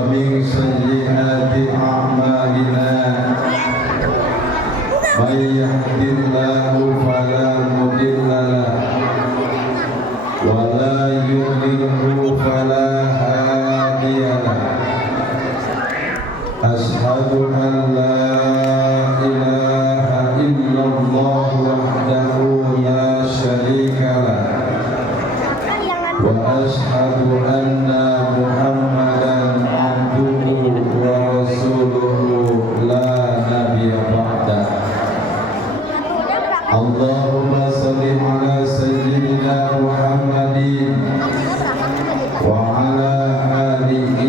ومن سيئات أعمالنا من يهد الله فلا مضل له ولا يضلل فلا هادي له أشهد أن لا إله إلا الله وحده لا شريك له وأشهد أن محمدا عبده ورسوله لا نبي بعده اللهم صل على سيدنا محمد وعلى آله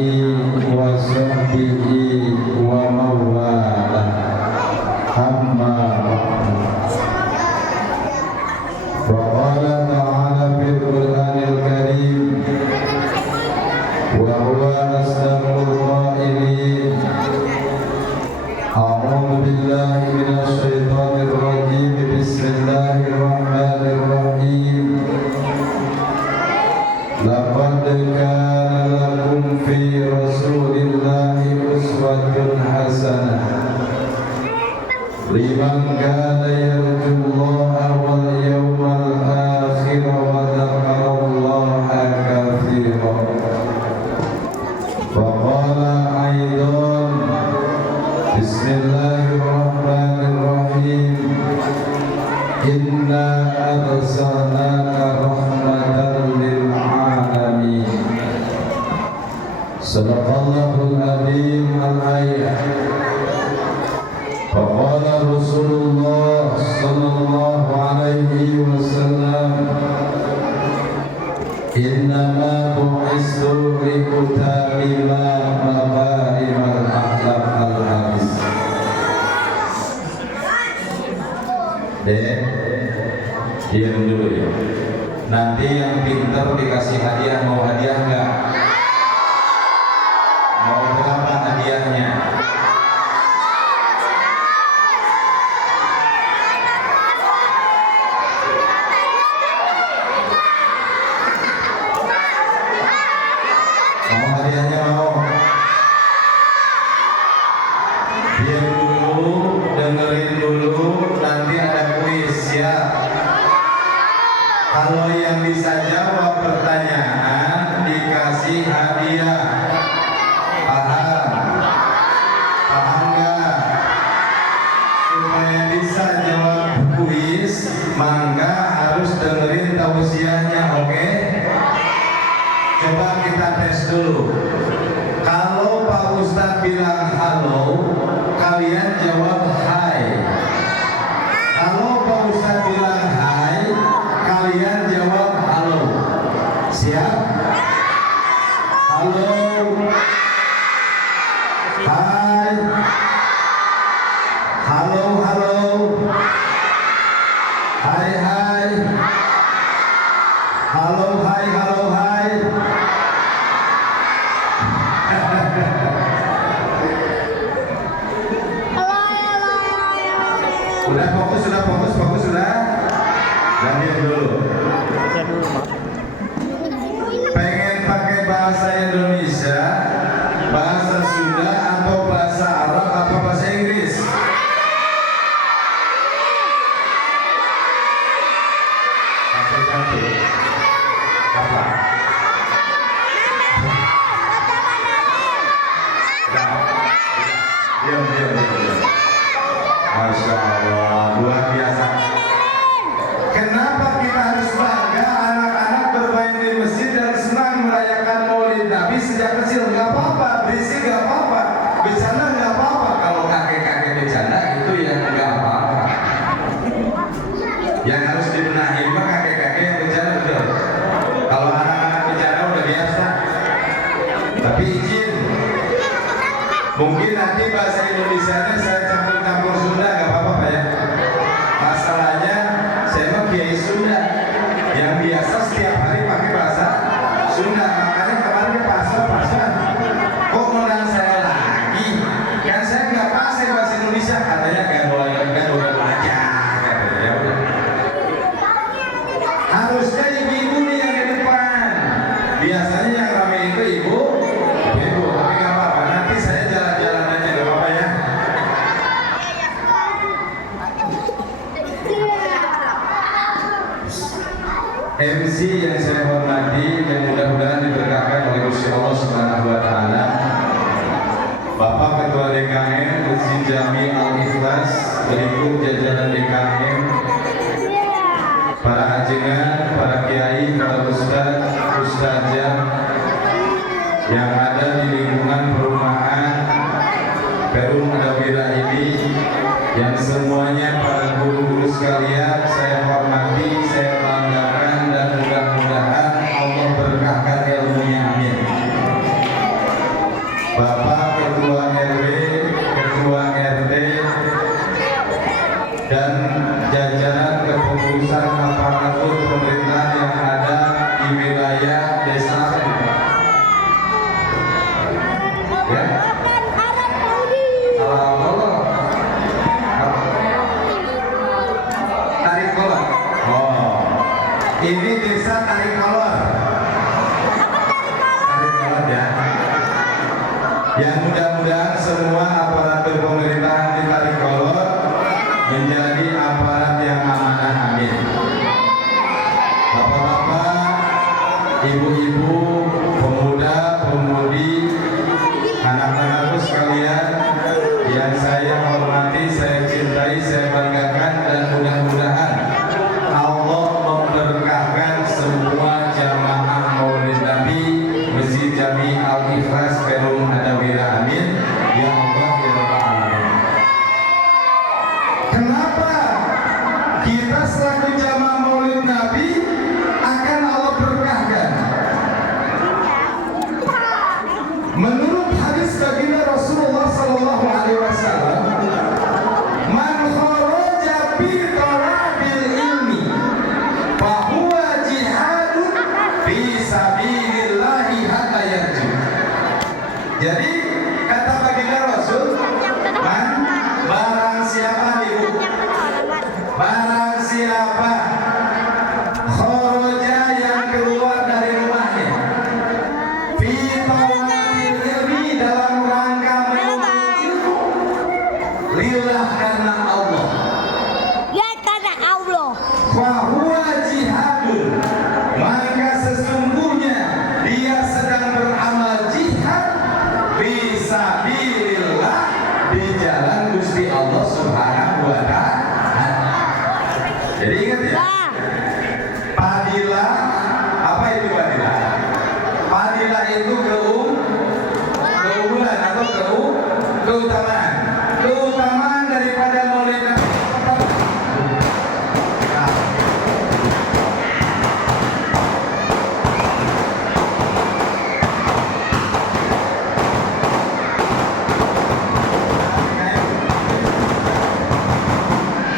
وصحبه ومن والاه أما بعد فقال تعالى في القرآن الكريم وهو أصدق القائلين أعوذ بالله من الشيطان الرجيم بسم الله الرحمن الرحيم لقد كان لكم في رسول الله أسوة حسنة لمن كان يرجو الله واليوم الآخر وذكر الله كثيرا وقال أيضا بسم الله الرحمن الرحيم إنا أرسلناك رحمة للعالمين صدق الله العظيم الآية وقال رسول الله صلى الله عليه وسلم إنما بعثت لأتمم مكارم الأخلاق الحديث. Dek, diam dulu ya. Nanti yang pintar dikasih hadiah, mau hadiah enggak? Mau berapa hadiahnya? Mau hadiahnya mau? Diam dulu, dengerin dulu, nanti ada kuis ya. Kalau yang bisa jawab pertanyaan dikasih hadiah. Paham? Paham nggak? Supaya bisa jawab kuis, mangga harus dengerin tausiahnya, oke? Coba kita tes dulu. Kalau Pak Ustadz bilang halo, kalian jawab hai. Kalau Pak Ustadz bilang hai, kalian jawab halo. Siap? Halo. Hai. Halo, halo. Hai, hai. Halo, hai, halo, hai. Udah fokus, sudah fokus, fokus sudah. Dan diam dulu. Pengen pakai bahasa Indonesia, bahasa Sunda atau bahasa Arab atau bahasa Inggris? Satu-satu. Apa? Diam, diam, diam. Masya Allah, luar biasa. Kenapa kita harus bangga anak-anak bermain di masjid dan senang merayakan Maulid Nabi sejak kecil? Gak apa-apa, berisik gak apa-apa, bercanda gak apa-apa. Kalau kakek-kakek bercanda itu ya gak apa-apa. Yang harus dibenahi mah kakek-kakek yang bercanda betul. Kalau anak-anak bercanda udah biasa. Tapi izin, mungkin nanti bahasa Indonesianya saya campur-campur Sunda, gak apa-apa Pak ya. Masalahnya saya mah kiai Sunda yang biasa setiap hari pakai bahasa Sunda. Makanya kemarin ke pasar kok ngundang saya lagi? Kan saya nggak pakai bahasa Indonesia, katanya kan udah belajar. Ya udah. Harusnya ibu-ibu nih yang di depan. Biasanya yang ramai itu ibu, tapi nggak apa-apa. Subhanahu wa taala. Bapak Ketua DKM Masjid Jami Al-Ikhlas, berikut jajaran DKM, para ajengan, para kiai, para ustaz, ustazah yang ada di lingkungan perumahan Perum Adawira ini, yang semuanya para guru-guru sekalian saya hormati, saya banggakan, dan mudah-mudahan Allah berkahkan ilmunya, amin. Bapak Ketua RW, Ketua RT, dan jajaran kepengurusan aparatur pemerintah yang ada di wilayah desa ya. Tarik kolor. Oh, ini desa tarik kolor. Tarik kolor ya. Yang mudah-mudahan semua aparatur pemerintahan di tarik kolor menjadi aparat yang amanah, amin. Bapak-bapak, ibu-ibu, pemuda, pemudi, anak-anakku sekalian yang saya hormati, saya cintai, saya banggakan, dan mudah-mudahan Allah memberkahkan semua jamaah Maulid Nabi Masjid Jami Al-Ikhlas Perum Adawira, amin. Ya Allah ya Rabbal Alamin. Kenapa kita selaku jamaah Maulid Nabi akan Allah berkahkan? Menurut hadis baginda Rasulullah sallallahu alaihi wasallam, man kharaja bi talabil ilmi fa huwa jihadun fi sabilillahi hatta yarji. Jadi kata baginda Rasul, man, barang siapa ibu, barang siapa kharaja yang keluar dari rumahnya fi talabil ilmi dalam rangka menuntut ilmu lillah karena Allah, Ya karena Allah. fahuwa jihadun, maka sesungguhnya dia sedang beramal jihad fisabilillah, di jalan Gusti Allah Subhanahu wa taala. Jadi ingat ya, Nah, padilah, apa itu padilah? Padilah itu keunggulan atau keutamaan. Keutamaan daripada Maulid Nabi.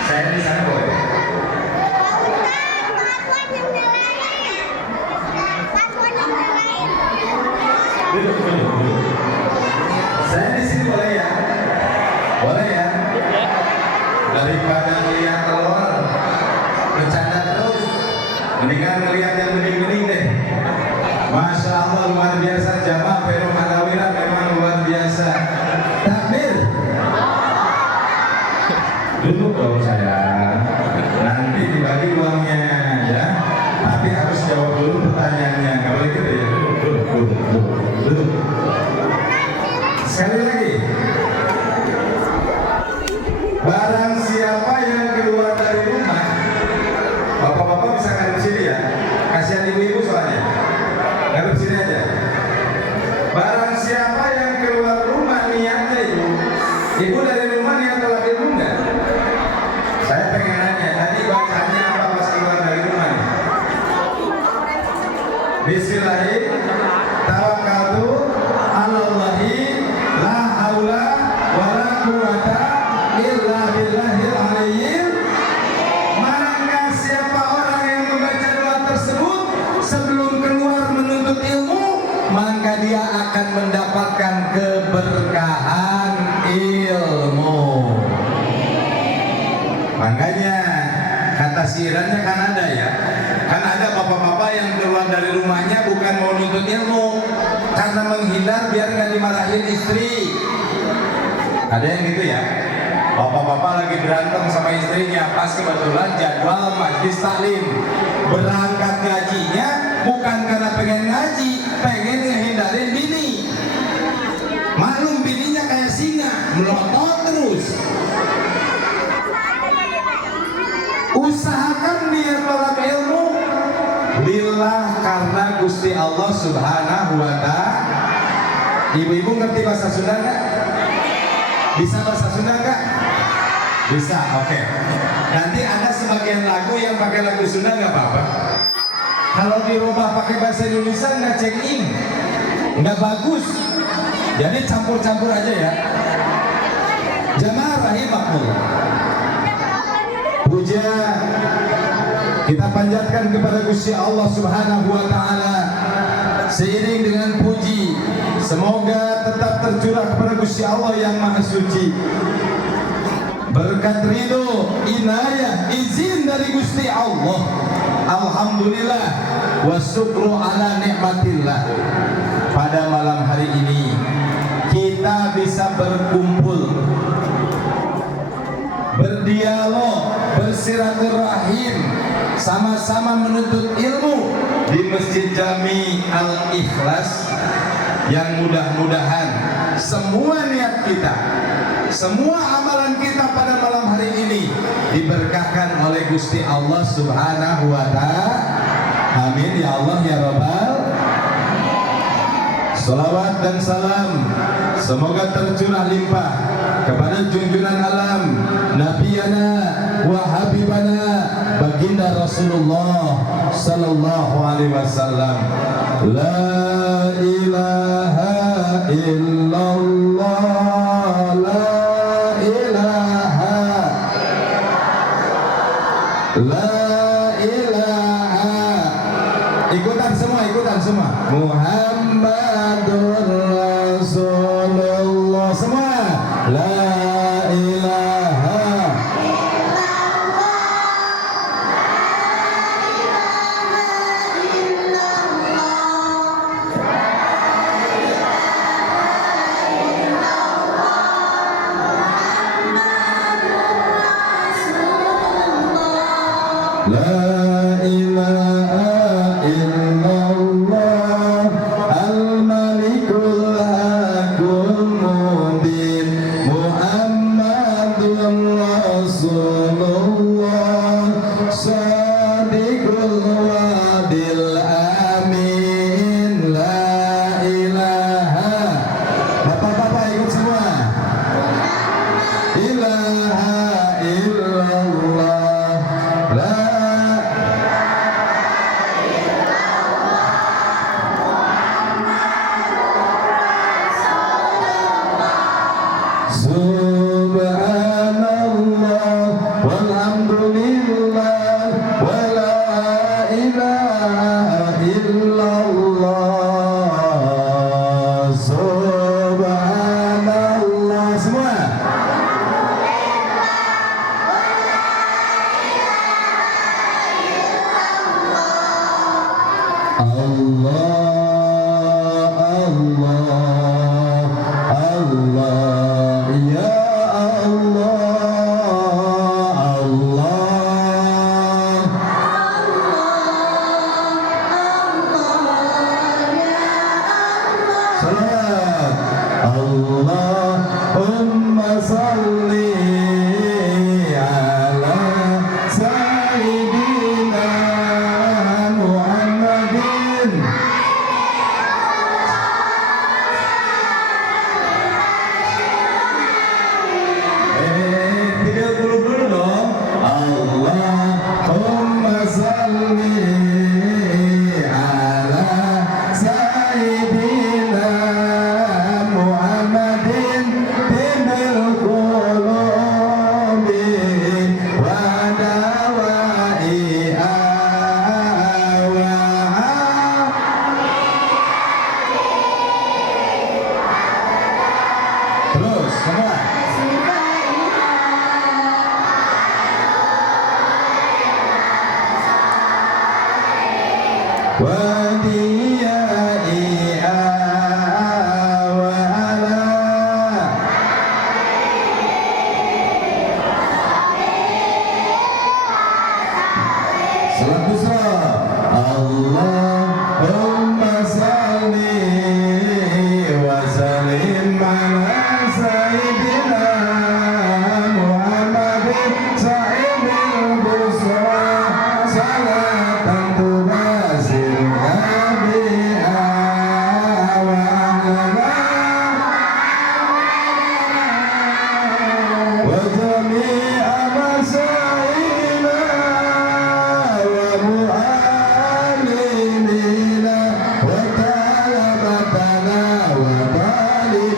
Saya di sana boleh. Saya di sini boleh ya? Boleh ya? Daripada melihat telur bercanda terus, mendingan melihat yang bening-bening deh. Masya Allah, luar biasa jamaah Perum Adawira, memang luar biasa. Takbir. Duduk dong saya. Nanti dibagi uangnya ya. Tapi harus jawab dulu pertanyaannya. Nggak boleh gitu ya. Duduk. Sekali lagi. Barang siapa yang keluar dari rumah, bapak-bapak bisa ngadep sini ya. Kasihan ibu-ibu soalnya. Ngadep sini aja. Barang siapa yang keluar rumah niatnya ibu dari rumah niat tolak ilmu enggak? Saya pengen nanya, tadi bacaannya apa pas keluar dari rumah nih? Bismillahirrahmanirrahim. Tawakkaltu 'alallahi la haula wala quwata illa billahil aliyyil. Maka siapa orang yang membaca doa tersebut sebelum keluar menuntut ilmu, maka dia akan mendapatkan keberkahan ilmu. Makanya kata siirannya kan ada ya, kan ada bapak-bapak yang keluar dari rumahnya bukan mau nuntut ilmu, karena menghindar biar nggak dimarahin istri. Ada yang gitu ya, bapak-bapak lagi berantem sama istrinya, pas kebetulan jadwal majlis taklim, berangkat ngajinya bukan karena pengen ngaji, pengen ngehindarin bini. melotot terus. Usahakan dia talab ilmu lillah karena Gusti Allah Subhanahu wa Ta'ala. Ibu-ibu ngerti bahasa Sunda nggak? Bisa bahasa Sunda nggak? Bisa, oke. Nanti ada sebagian lagu yang pakai lagu Sunda nggak apa-apa. Kalau dirubah pakai bahasa Indonesia nggak check in, nggak bagus. Jadi campur-campur aja ya. Jamaah rahimakumullah. Puja kita panjatkan kepada Gusti Allah Subhanahu wa Ta'ala. Seiring dengan puji, semoga tetap tercurah kepada Gusti Allah yang Maha Suci. Berkat ridho, inayah, izin dari Gusti Allah. Alhamdulillah wa syukru ala nikmatillah. Pada malam hari ini kita bisa berkumpul, berdialog, bersilaturahim, sama-sama menuntut ilmu di Masjid Jami Al-Ikhlas, yang mudah-mudahan semua niat kita, semua amalan kita pada malam hari ini diberkahkan oleh Gusti Allah Subhanahu wa Ta'ala. Amin ya Allah ya Rabbal. Salawat dan salam semoga tercurah limpah kepada junjungan alam Nabiyana wa Habibana baginda Rasulullah sallallahu alaihi wasallam. La ilaha illallah, la ilaha, la ilaha. Ikutan semua. Muhammadur Rasulullah. Semua. La ilaha. La ilaha illallah al-malikul hakul mubin Muhammadur Rasulullah sadiqul wadil amin. La ilaha. Bapak-bapak ikut semua. Ilaha illallah. La Subhanallah walhamdulillah wa la ilaha illallah. Subhanallah. Semua. Allah, Allah, Allah, ya Allah, Allah. Salat. Allahumma salli ala sayyidina Muhammadin. Tidak dulu dong. Allahumma salli ala sayyidina Muhammadin tibil qulubi wa dawaiha wa terus semua. Wadiyaiha wa ala salat busra. Allahumma salli wa sallim ala sayyidina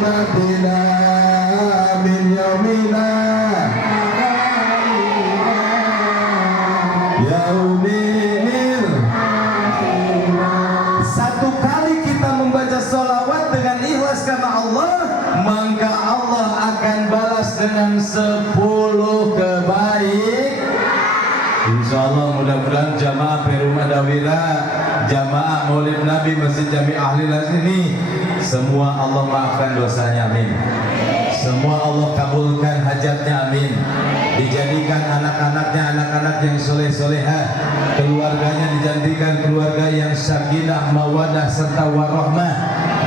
hikmatina min yaumina yaumil. Satu kali kita membaca sholawat dengan ikhlas karena Allah, maka Allah akan balas dengan 10 kebaik. Insya Allah mudah-mudahan jamaah Perumah Dawira, jamaah Maulid Nabi Masjid Jami Ahlilas ini semua Allah maafkan dosanya, amin. Semua Allah kabulkan hajatnya, amin. Dijadikan anak-anaknya anak-anak yang soleh-solehah, keluarganya dijadikan keluarga yang sakinah, mawadah serta warahmah,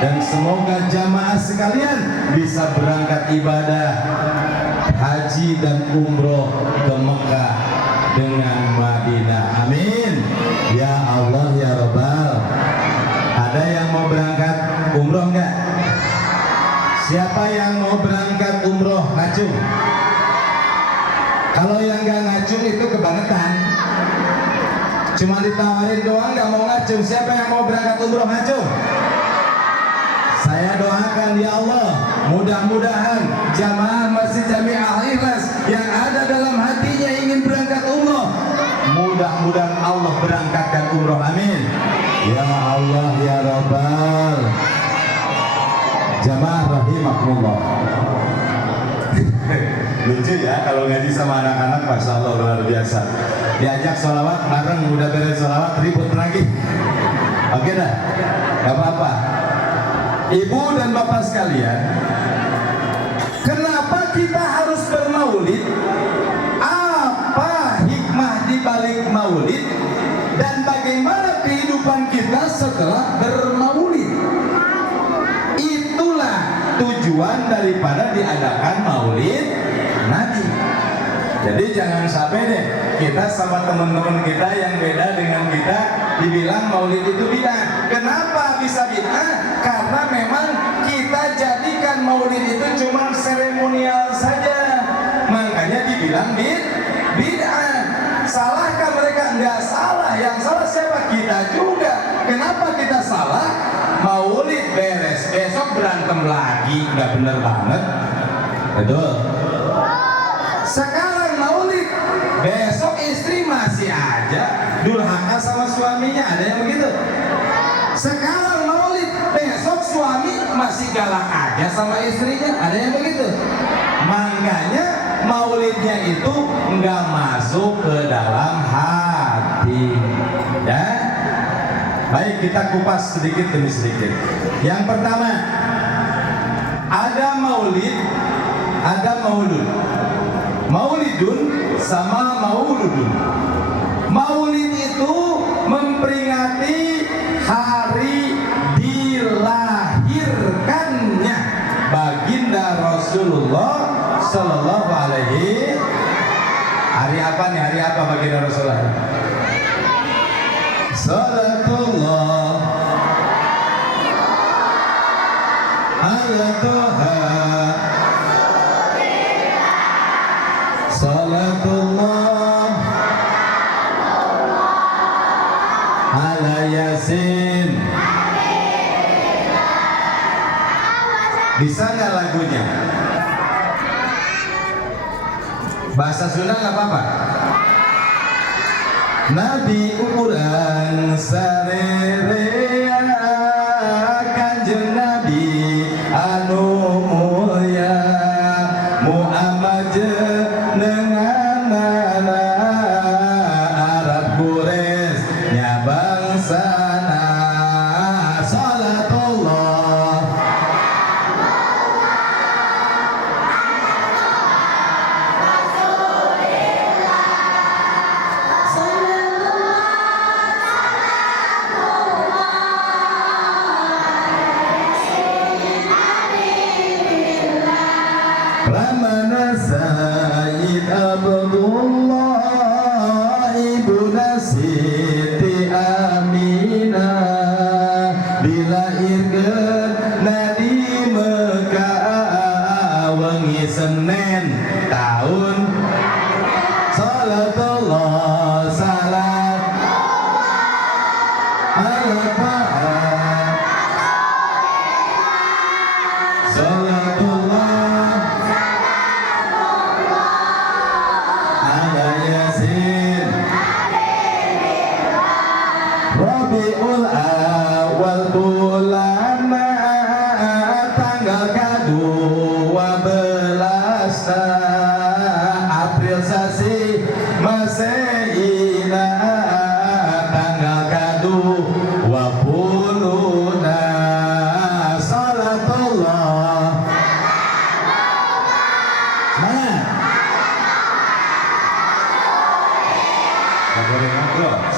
dan semoga jamaah sekalian bisa berangkat ibadah haji dan umroh ke Mekah dengan Madinah, amin. Ya Allah ya Rabbal. Ada yang mau berangkat umroh enggak? Siapa yang mau berangkat umroh ngacung? Kalau yang nggak ngacung itu kebangetan, cuma ditawarin doang nggak mau ngacung. Siapa yang mau berangkat umroh ngacung? Saya doakan ya Allah, mudah-mudahan jamaah Masjid Jami Al-Ikhlas yang ada dalam hatinya ingin berangkat umroh, mudah-mudahan Allah berangkatkan umroh, amin. Ya Allah ya Rabbal. Jamaah rahimakumullah. Lucu ya kalau ngaji sama anak-anak, masya Allah luar biasa. Diajak sholawat bareng, udah beres sholawat ribut lagi. Oke dah, gak apa-apa. Ibu dan bapak sekalian, kenapa kita harus bermaulid? Apa hikmah di balik maulid? Dan bagaimana kehidupan kita setelah bermaulid? Itulah tujuan daripada diadakan maulid Nabi. Jadi jangan sampai deh kita sama teman-teman kita yang beda dengan kita dibilang maulid itu bid'ah. Kenapa bisa bid'ah? Karena memang kita jadikan maulid itu cuma seremonial saja, makanya dibilang bid'ah. Salahkah mereka? Enggak salah. Yang salah siapa? Kita juga. Kenapa kita salah? Maulid beres, besok berantem lagi, nggak bener banget. Betul. Sekarang maulid, besok istri masih aja durhaka sama suaminya, ada yang begitu. Sekarang maulid, besok suami masih galak aja sama istrinya, ada yang begitu. Makanya maulidnya itu nggak masuk ke dalam hati, ya. Baik, kita kupas sedikit demi sedikit. Yang pertama, ada maulid, ada maulud. Maulidun sama mauludun. Maulid itu memperingati hari dilahirkannya baginda Rasulullah Sallallahu Alaihi. Hari apa nih? Hari apa baginda Rasulullah? Salatullah ala Toha, salatullah ala Yasin. Bisa nggak lagunya? Bahasa Sunda nggak apa-apa. Nabi ukuran sarerea Kanjeng Nabi anu mulia Muhammad jenengan Arab Quraisy nya bangsana. Salatullah Ramana Sayyid Abdullah Ibnu Siti Aminah dilahirkeun di Mekah wengi Senen tahun. Salatullah salam ala Taha.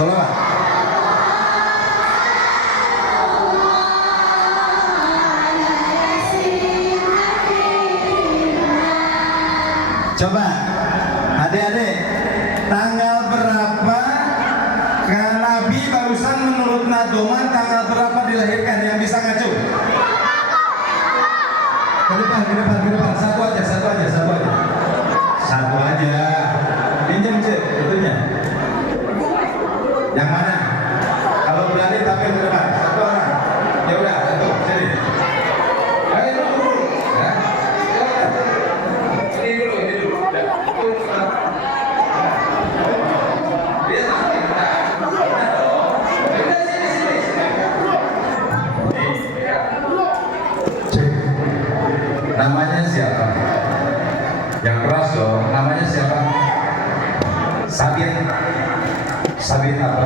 Sholawat. Coba, adik-adik, tanggal berapa Nabi barusan menurut Nadoman tanggal berapa dilahirkan? Yang bisa ngacu? Ke depan. Satu aja. Satu aja. Pinjam sih, betulnya. Yang mana? Kalau berani tampil ke depan. Satu orang. Ya udah, satu. Sini. Ayo dulu. Ya. Ini dulu. Namanya siapa? Yang keras dong. Namanya siapa? Sabit apa?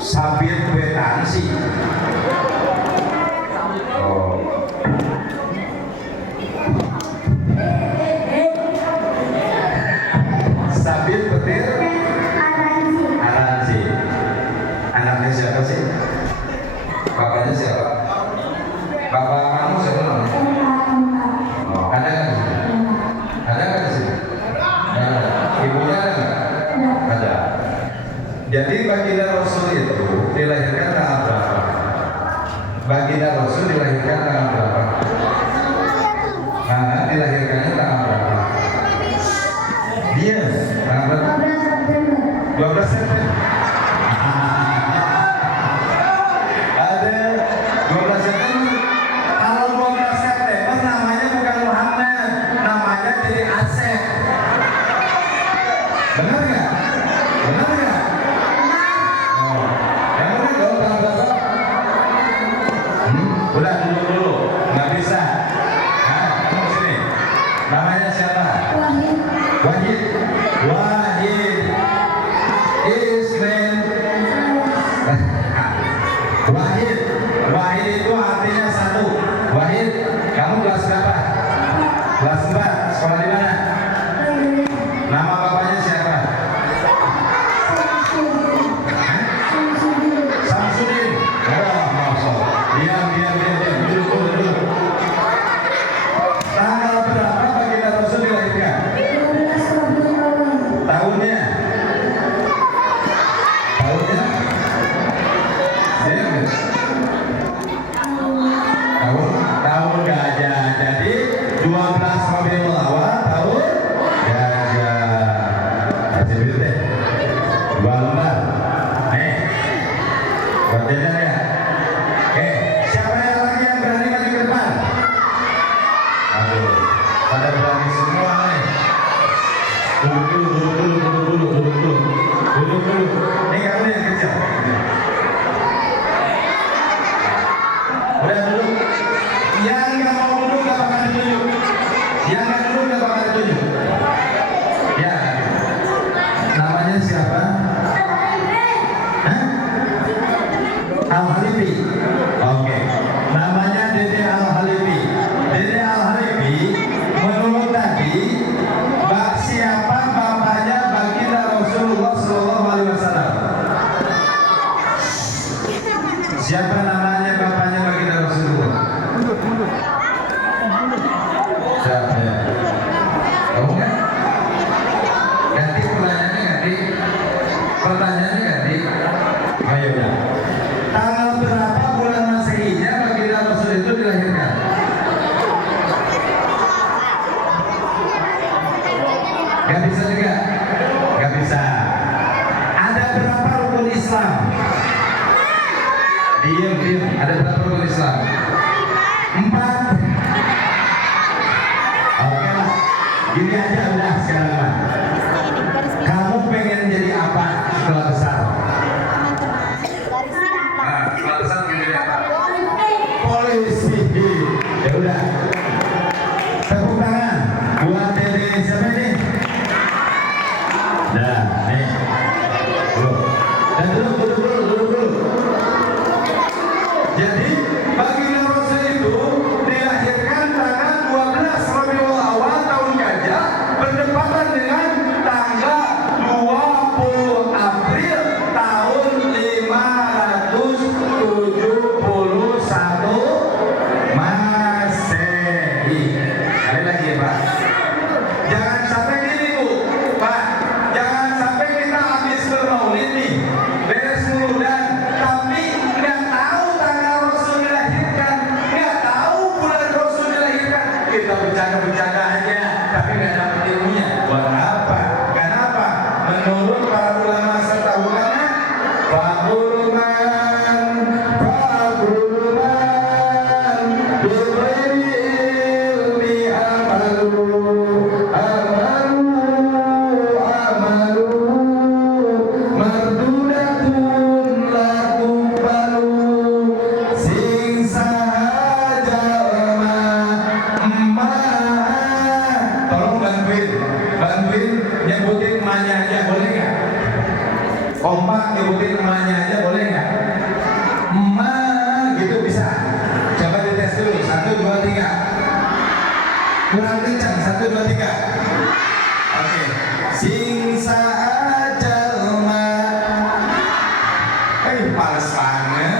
Sabit kwetansi. Oh. Sabit petir Aransi. Anaknya siapa sih? Bapaknya siapa? Bapak kamu siapa namanya? Oh, ada nggak di sini? Ada nggak di sini? Ada. Ibunya ada nggak? Ada. Jadi baginda Rasul itu dilahirkan tanggal berapa? Baginda Rasul dilahirkan tanggal berapa? Nah, dilahirkannya tanggal berapa? Dia tanggal berapa? 12 September. Ada 12 September. Kalau 12 September namanya bukan Muhammad, namanya jadi Asep. Benar nggak? Oh, yang benar dong tanggal berapa? Udah dulu, nggak bisa. Nah, kamu sini. Namanya siapa? Wahid. Ismail. Wahid itu artinya satu. Wahid, kamu kelas berapa? Kelas 4. Sekolah di mana? Nama bapaknya siapa? Samsudin. Oh, masuk. Diam. Duduk. Tanggal berapa baginda Rasul dilahirkan? Tahunnya? Tahun gajah. Jadi 12 Rabiul Awal tahun gajah. Kasih duit deh. 2 lembar. Nih. Buat jajan ya. Siapa yang lagi yang berani maju ke depan? Aduh, pada berani semua nih. Duduk dulu. Ini kamu yang kecil. Udah duduk. Yang nggak mau duduk nggak bakal ditunjuk. Ya. Namanya siapa? Al-Halibi. Oke. Namanya Dede Al-Halibi. Dede Al-Halibi menurut tadi siapa bapaknya baginda Rasulullah SAW? Siapa namanya bapaknya baginda Rasulullah? Siapa ya? Kamu kan? Ganti pertanyaannya. Ayo dah. Tanggal berapa bulan Masehinya baginda Rasul itu dilahirkan? Gak bisa juga? Gak bisa. Ada berapa rukun Islam? Diam. Ada berapa rukun Islam? 4. Oke lah. Gini aja udah sekarang. Kamu pengen jadi apa setelah besar? Setelah besar pengen jadi apa? Polisi. Ya udah. Tepuk tangan buat Dede siapa ini? Nah, nih. Duduk dulu. Jadi baginda Rasul itu dilahirkan tanggal 12 Rabiul Awal tahun gajah bertepatan dengan tanggal 12 bercanda-bercanda aja, tapi nggak dapat ilmunya. Buat apa? Kenapa? Menurut para ulama serta ulama, nyebutin emaknya aja boleh nggak? Kompak nyebutin emaknya aja boleh nggak? Emak gitu bisa. Coba dites dulu. 1, 2, 3. Kurang kencang. 1, 2, 3. Oke. Sing saja emak. Pales banget.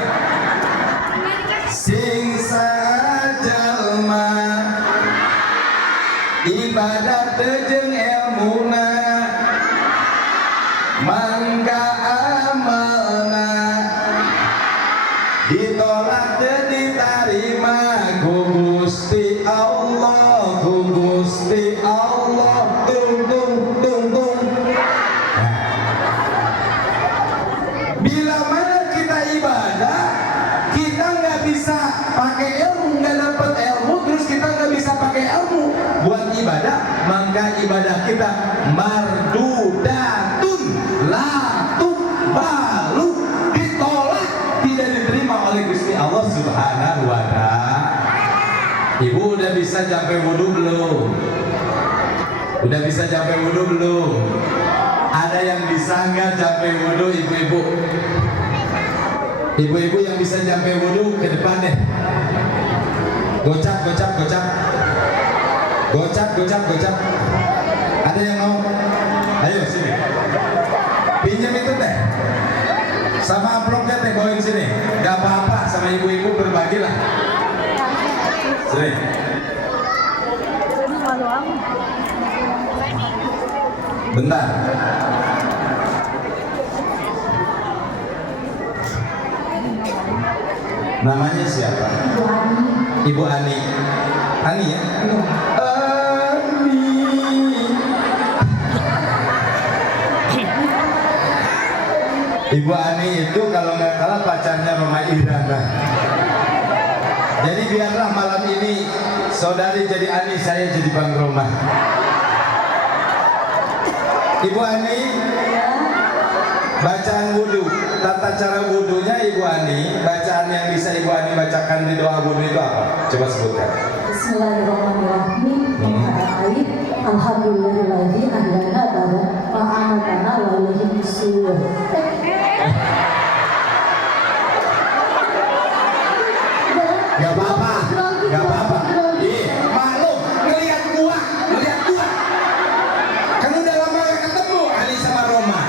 Sing saja emak. Ibadah tejeng ilmuna mangga amalna ditolak teu ditarima ku Gusti Allah, ku Gusti Allah. Tung tung tung tung. Bila mana kita ibadah kita nggak bisa pakai ilmu, nggak dapat ilmu, terus kita nggak bisa pakai ilmu buat ibadah, maka ibadah kita mardudatun la tuqbalu, ditolak, tidak diterima oleh Gusti Allah Subhanahu wa Ta'ala. Ibu udah bisa sampai wudu belum? Udah bisa sampai wudu belum? Ada yang bisa nggak sampai wudu, ibu-ibu? Ibu-ibu yang bisa sampai wudu ke depan deh. Gocap, gocap, gocap. Gocap, gocap, gocap. Ada yang mau? Ayo sini. Pinjam itu teh. Sama amplopnya teh bawain sini. Gak apa-apa, sama ibu-ibu berbagilah. Sini. Bentar. Namanya siapa? Ibu Ani. Ani ya? Ani. Ibu Ani itu kalau nggak kalah pacarnya Mama Irana. Jadi biarlah malam ini saudari jadi Ani, saya jadi Bang Roma. Ibu Ani, bacaan wudhu, tata cara wudhunya Ibu Ani, bacaan yang bisa Ibu Ani bacakan di doa wudhu itu apa? Coba sebutkan. Bismillahirrahmanirrahim. Alhamdulillahilladzi ahyana ba'da ma amatana wa ilaihi nusyur. Gak apa-apa, gak apa-apa. Maklum, ngeliat gua. Kan udah lama gak ketemu Ali sama Roma.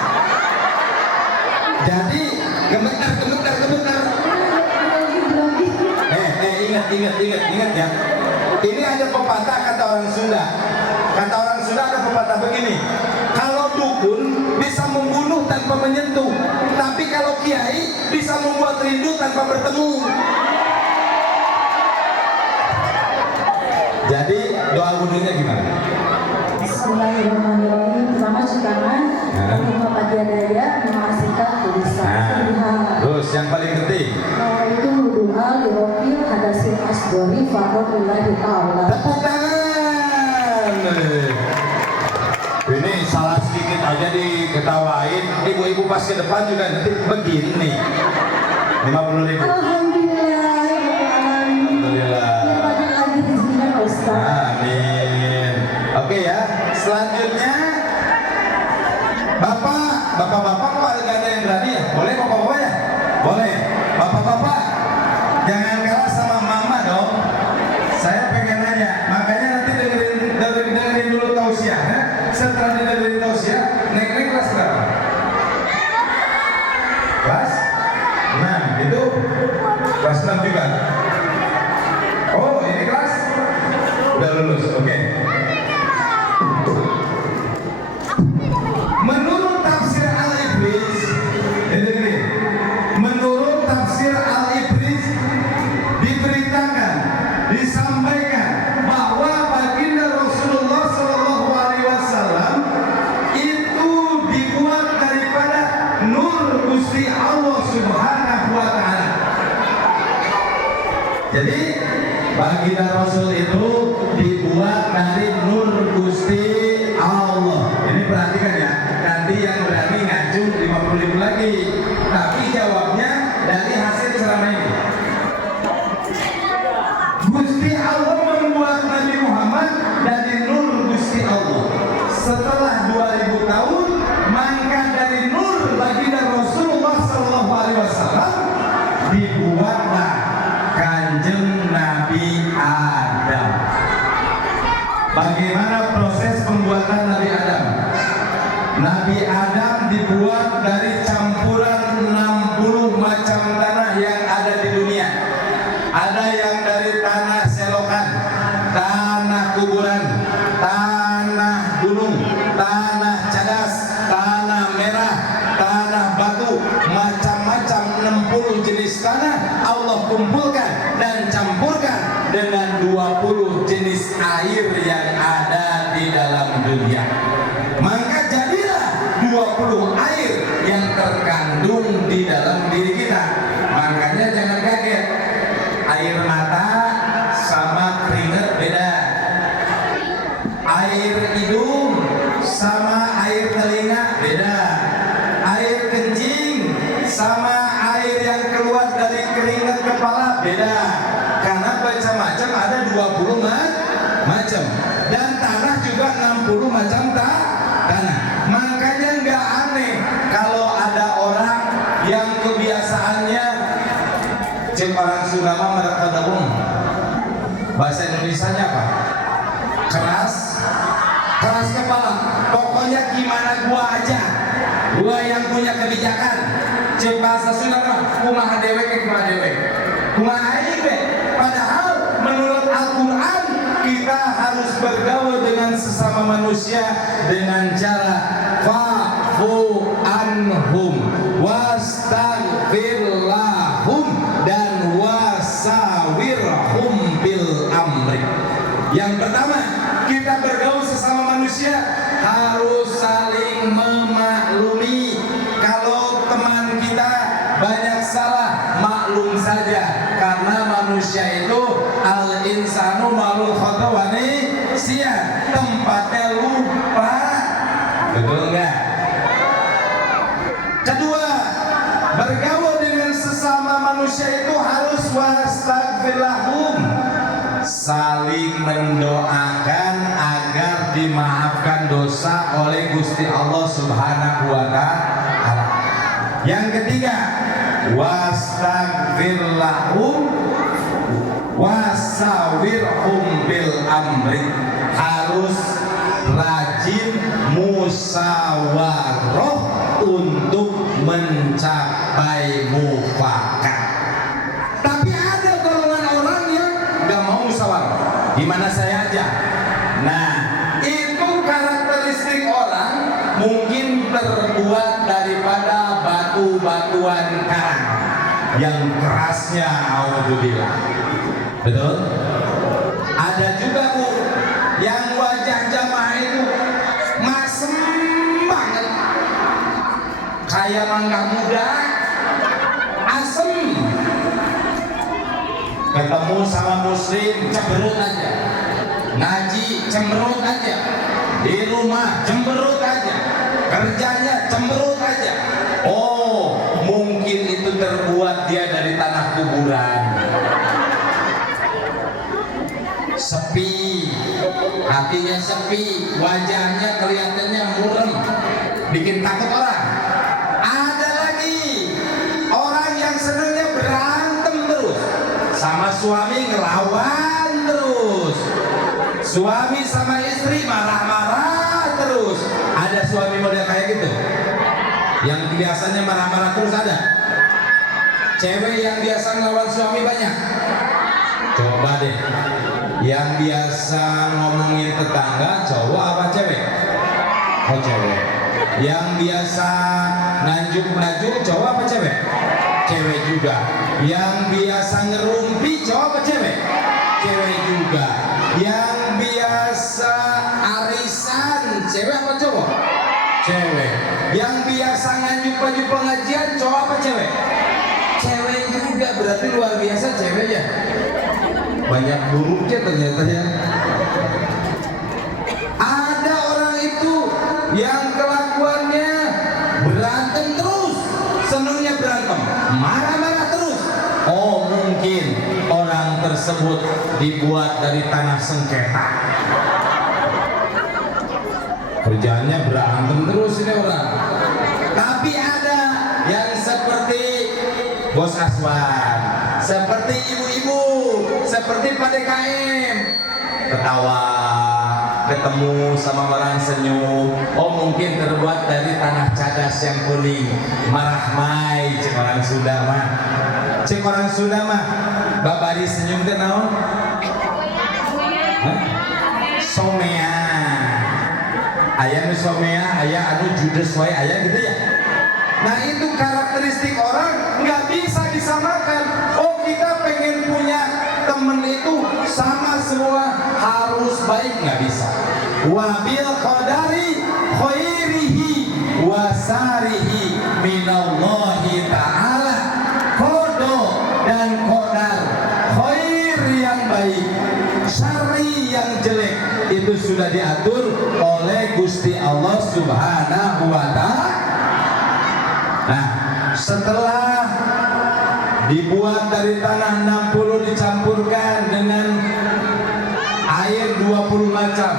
Jadi gemetar. Ingat ya. Ini ada pepatah kata orang Sunda. Kata orang Sunda ada pepatah begini. Kalau dukun bisa membunuh tanpa menyentuh, tapi kalau kiai bisa membuat rindu tanpa bertemu. Jadi doa wudhunya gimana? Bismillahirrahmanirrahim. Pertama cuci tangan, lima padiyadaya, mengasihkan tulisan. Terus yang paling penting Itu doa lirofil hadasil asgori fadlillahi ta'ala. tepuk tangan. Ini salah sedikit aja diketawain. Ibu-ibu pas ke depan juga nanti begini. 50.000. Alhamdulillah. Alhamdulillah. Banyak lagi rezekinya Pak Ustaz. Amin. Oke ya, selanjutnya Bapak-bapak kok gak ada yang berani ya? Boleh bapak-bapak ya? Boleh. Bapak-bapak jangan kalah sama mama dong. Saya pengen nanya, makanya nanti dengerin dulu tausiah ya. Setelah dengerin tausiah, naik kelas berapa? Kelas 6, itu kelas 6 juga. Oh, ini kelas udah lulus, oke. Menurut tafsir Al-Ibris, menurut tafsir Al-Ibris diberitakan, disampaikan bahwa baginda baginda Rasul itu dibuat dari nur Gusti Allah. Ini perhatikan ya, nanti yang berani ngacung 50.000 lagi. Tapi jawabnya dari hasil ceramah ini. Gusti Allah membuat Nabi Muhammad dari nur Gusti Allah. Setelah 2000 tahun, maka dari nur baginda Rasulullah SAW dibuatlah Kanjeng Nabi Adam. Bagaimana proses pembuatan Nabi Adam? Nabi Adam dibuat dari campuran 60 macam tanah yang ada di dunia. Ada yang dari tanah selokan, tanah kuburan, tanah gunung, tanah cadas, tanah merah, tanah batu, macam-macam 60 jenis tanah Allah kumpulkan dan campurkan dengan 20 jenis air yang ada di dalam dunia. Maka jadilah 20 air yang terkandung di dalam diri kita. Makanya jangan kaget, air mata sama keringat beda, air hidung sama air telinga beda, air kencing sama air yang keluar dari keringat kepala beda. Karena macam-macam ada 20 macam, dan tanah juga 60 macam tanah. Makanya nggak aneh kalau ada orang yang kebiasaannya cek orang Sunda mereka dabung. Bahasa Indonesianya apa? Keras kepala. Pokoknya gimana gua aja, gua yang punya kebijakan. Cek bahasa Sunda kumaha dewek kumaha dewek, kumaha aing. Padahal menurut Al-Quran kita harus bergaul dengan sesama manusia dengan cara fa'fu anhum wastaghfir lahum dan wasawirhum bil amri. Yang pertama, kita bergaul sesama manusia harus saling memaklumi. Kalau teman kita banyak salah, maklum saja, karena manusia itu al-insanu malul khotawani sia, tempatnya lupa. Betul enggak? Kedua, bergaul dengan sesama manusia itu harus wastaghfirlahum, saling mendoakan agar dimaafkan dosa oleh Gusti Allah Subhanahu wa Ta'ala. Yang ketiga, wastaghfirlahum wasawirhum bil amri, harus rajin musyawarah untuk mencapai mufakat. Tapi ada golongan orang yang gak mau musyawarah, gimana saya aja. Nah, itu karakteristik orang mungkin terbuat daripada batu-batuan karang yang kerasnya auzubillah. Betul? Ada juga Bu yang wajah jamaah itu masem banget, kayak mangga muda, asem. Ketemu sama muslim cemberut aja, ngaji cemberut aja, di rumah cemberut aja, kerjanya cemberut aja. Oh, mungkin itu terbuat dia dari tanah kuburan. Sepi, hatinya sepi, wajahnya kelihatannya murem, bikin takut orang. Ada lagi orang yang senangnya berantem terus, sama suami ngelawan terus, suami sama istri marah-marah terus. Ada suami model kayak gitu yang biasanya marah-marah terus. Ada cewek yang biasa ngelawan suami banyak. Coba deh, yang biasa ngomongin tetangga cowok apa cewek? Oh cewek. Yang biasa nganjuk-nganjuk cowok apa cewek? Cewek juga. Yang biasa ngerumpi cowok apa cewek? Cewek juga. Yang biasa arisan cewek apa cowok? Cewek. Yang biasa nganjuk baju pengajian cowok apa cewek? Cewek juga. Berarti luar biasa ceweknya. banyak buruknya ternyata ya. Ada orang itu yang kelakuannya berantem terus, senangnya berantem, marah-marah terus. Oh, mungkin orang tersebut dibuat dari tanah sengketa. Kerjaannya berantem terus ini orang. Tapi ada yang seperti Bos Aswan, seperti ibu-ibu, seperti Pak DKM, ketawa, ketemu sama orang senyum. Oh, mungkin terbuat dari tanah cadas yang kuning, marahmai cek orang Sunda mah. Cek orang Sunda mah babari senyum teh naon? Somea. Aya nu somea, aya anu judes wae, aya gitu ya. Nah, itu karakteristik orang nggak bisa disamakan. Oh, kita pengen punya temen itu sama semua harus baik, nggak bisa. Wabil qadari khairihi wasarihi minallahi ta'ala. Kodo dan kodar, khair yang baik, syari yang jelek, itu sudah diatur oleh Gusti Allah Subhanahu wa Ta'ala. Nah, setelah dibuat dari tanah 60 dicampurkan dengan air 20 macam,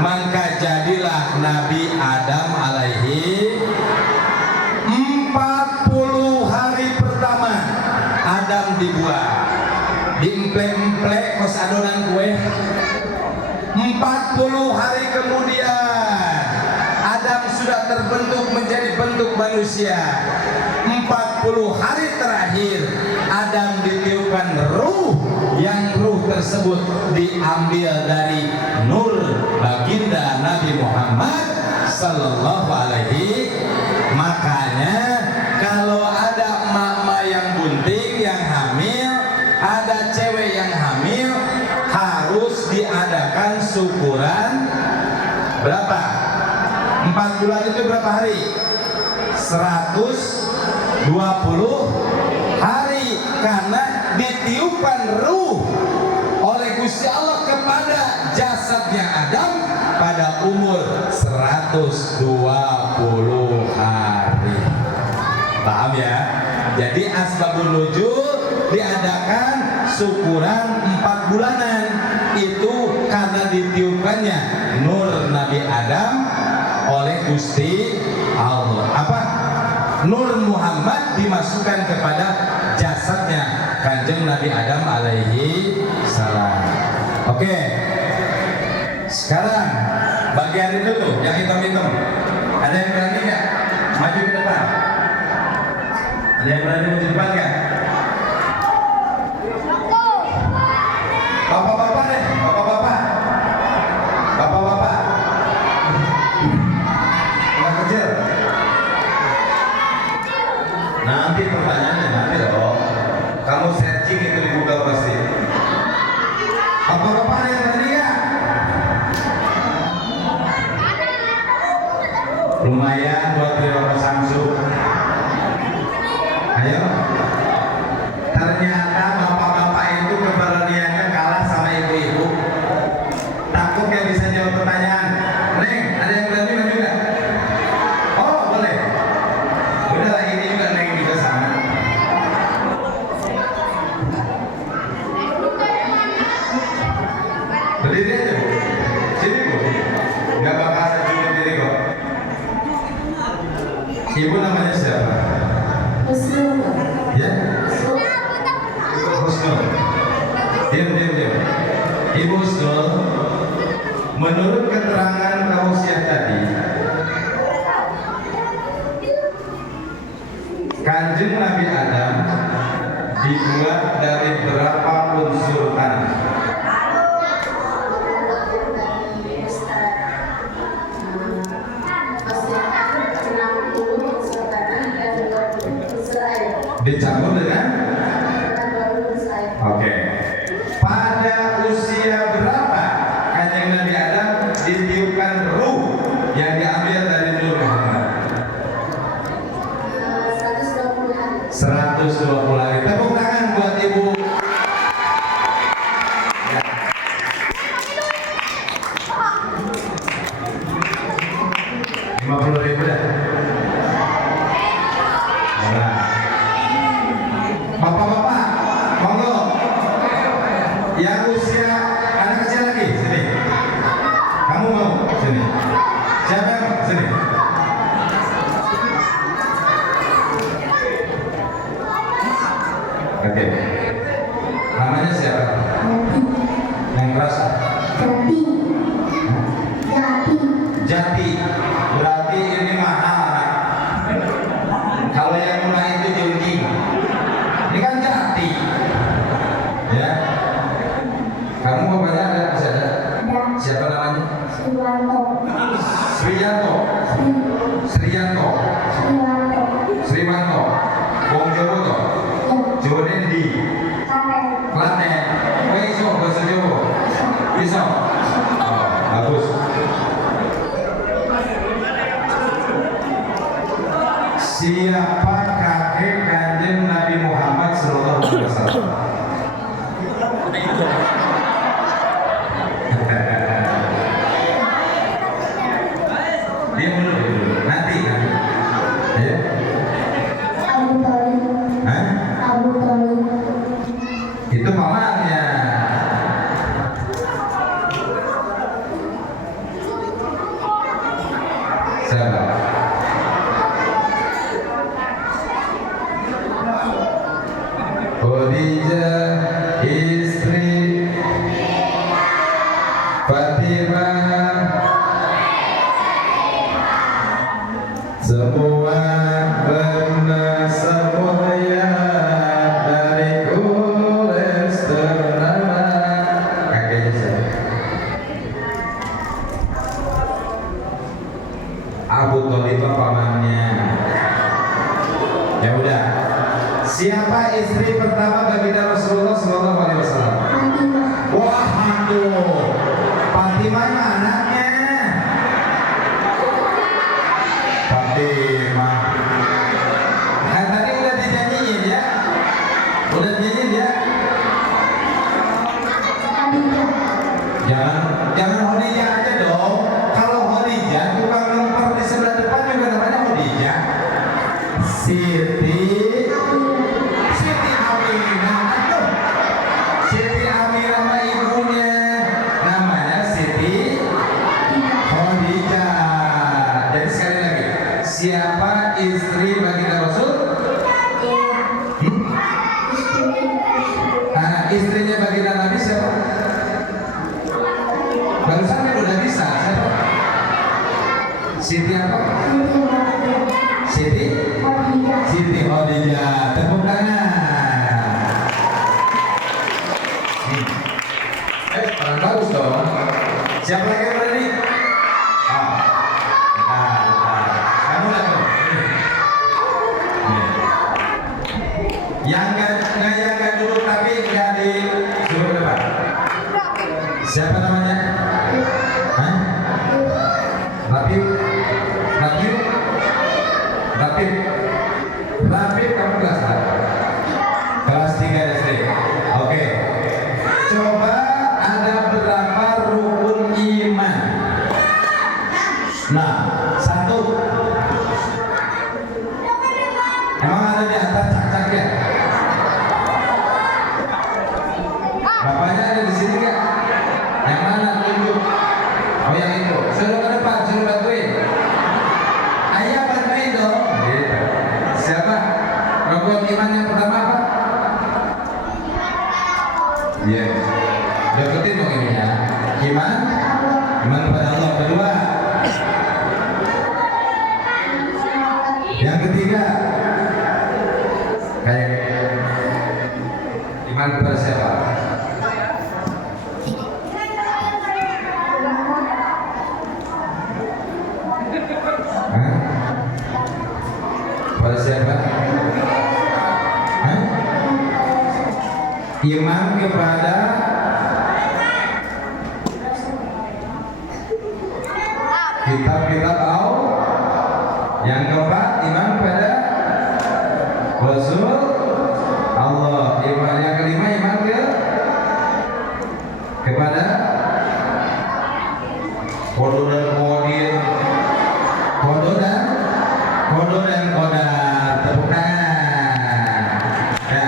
maka jadilah Nabi Adam alaihi 40 hari pertama Adam dibuat, diemplek-emplek kos adonan kue. 40 hari kemudian Adam sudah terbentuk menjadi bentuk manusia. 40 hari terakhir Adam ditiupkan ruh, yang ruh tersebut diambil dari nur baginda Nabi Muhammad sallallahu alaihi. Makanya kalau ada mama yang bunting, yang hamil, ada cewek yang hamil, harus diadakan syukuran berapa? 4 bulan itu berapa hari? 120 hari, karena ditiupkan ruh oleh Gusti Allah kepada jasadnya Adam pada umur 120 hari. Paham ya? Jadi asbabun nuzul diadakan syukuran 4 bulanan itu karena ditiupkannya nur Nabi Adam oleh Gusti Allah. Apa? Nur Muhammad dimasukkan kepada jasadnya Kanjeng Nabi Adam alaihi salam. Oke. Sekarang bagian itu tuh yang hitam-hitam. Ada yang berani nggak maju ke depan? Ada yang berani maju ke depan nggak? Bapak-bapak deh, bapak-bapak, bapak-bapak, anak kecil. Nanti pertanyaannya nanti dong. Kamu searching itu di Google pasti. Bapak-bapak ada yang berani ya? Lumayan buat beli rokok Samsung. Ayo. Ternyata bapak-bapak itu keberaniannya kalah sama ibu-ibu. Takut nggak bisa jawab pertanyaan. Neng, ada yang berani maju nggak? Oh, boleh. Udah lah, ini juga Neng juga sama. Berdiri aja Bu. Sini Bu. Nggak bakal saya tunjuk diri kok. Ibu namanya siapa? Husnul. Ya? Husnul. Diam. Ibu Husnul, menurut keterangan Kausiah tadi, Kanjeng Nabi Adam dibuat dari berapa unsur tanah? Dicampur dengan? Oke. Pada usia berapa Kanjeng Nabi Adam ditiupkan ruh yang diambil dari Nur Muhammad? 120 hari. Tepuk tangan buat Ibu. Yang usia anak kecil lagi, sini. Kamu mau sini? Siapa yang mau sini? Oke. Namanya siapa? Yang keras? Jati. Berarti ini mahal anak. Kalau yang mulai itu Jungking. Ini kan Jati. Ya. Kamu bapaknya ada? Masih ada? Siapa namanya? Sriyanto. Sriyanto. Sriwanto. Wong Jawa to? Jawa di Klaten. Oh iso bahasa Jawa. Bisa. Oh, bagus. Siapa kakek kanjeng Nabi Muhammad Sallallahu Alaihi Wasallam? Dia dulu, nanti kan? Ya? Hah? Itu pamannya. Siapa? Khadijah istri Fatimah, semua bernasab mulia dari kulis ternama. Kakeknya siapa? Abu Thalib pamannya. Ya udah. Siapa istri pertama baginda Rasulullah Sallallahu Alaihi Wasallam? Wah, aduh, Fatimah anaknya. Fatimah. Nah, tadi udah dinyanyiin ya? Udah dinyanyiin ya? Jangan Khadijah aja dong. Kalau Khadijah, tukang nomor di sebelah depan juga namanya Khadijah. Siti Aminah. Aduh. Siti Aminah sama ibunya namanya Siti Khadijah. Jadi sekali lagi, siapa istri baginda Rasul? Nah, istrinya baginda Nabi siapa? Barusan kan udah bisa, siapa? Siti apa? Siti Khadijah. Tepuk tangan. Orang bagus dong. Siapa lagi yang berani? Kamu lah tuh. Yang nggak duduk tapi nggak disuruh depan. Siapa namanya? Hah? Rapip, kamu kelas berapa? Kelas 3 SD. Oke. Coba ada berapa rukun iman? Nah, 1. Emang ada di atas cak-caknya? Bapaknya ada di sini nggak? Yang mana tunjuk? Oh yang itu. Suruh ke depan, suruh bantuin. Ayah bantuin dong. Gitu. Siapa? Rukun iman yang pertama apa? Iya. Deketin dong ini ya. Iman kepada Allah. Kedua. Yang ketiga. Kayak iman kepada siapa? Hah? Pada siapa? Hah? Iman kepada kitab-kitab Allah. Yang keempat, iman kepada Rasul Allah. Iman yang kelima, iman kepada kodo dan kodir, kodo dan kodar. Tepuk tangan. Ya.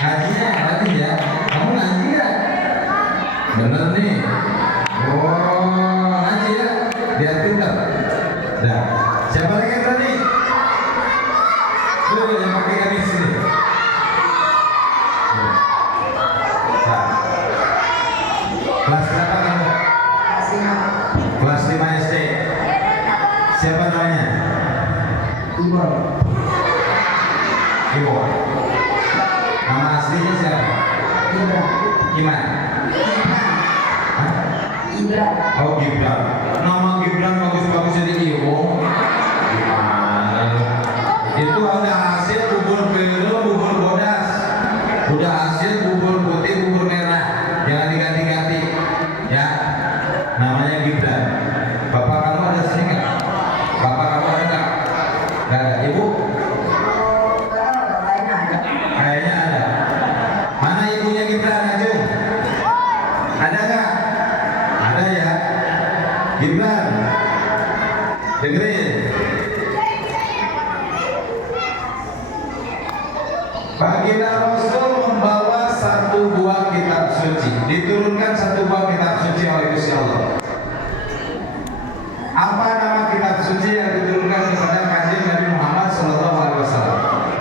Ngajinya, ya. Kamu ngaji ya? Oh, ngaji ya? Biar pintar. Nah, siapa lagi yang berani? Lu yang pakai gamis ini. Nah. Kelas berapa kamu? Kelas 5 SD. Siapa namanya? Ibu. Ibu. Nama aslinya siapa? Ibra. Iman. Hah? Ibra. Oh, Gibran. Nama Gibran bagus-bagus jadi Ibu. Gimana lu? Itu udah hasil bubur biru, bubur bodas. Udah hasil bubur putih, bubur merah. Jangan diganti-ganti. Ya. Namanya Gibran. Bapak kamu ada sini nggak? Bapak kamu ada nggak? Nggak ada. Ibu? Kayaknya ada. Mana ibunya Gibran, Ajung? Ada nggak? Ada ya. Gibran, dengerin. Baginda Rasul membawa satu buah kitab suci. Diturunkan satu buah kitab suci oleh Gusti Allah. Apa nama kitab suci yang diturunkan kepada Kanjeng Nabi Muhammad SAW?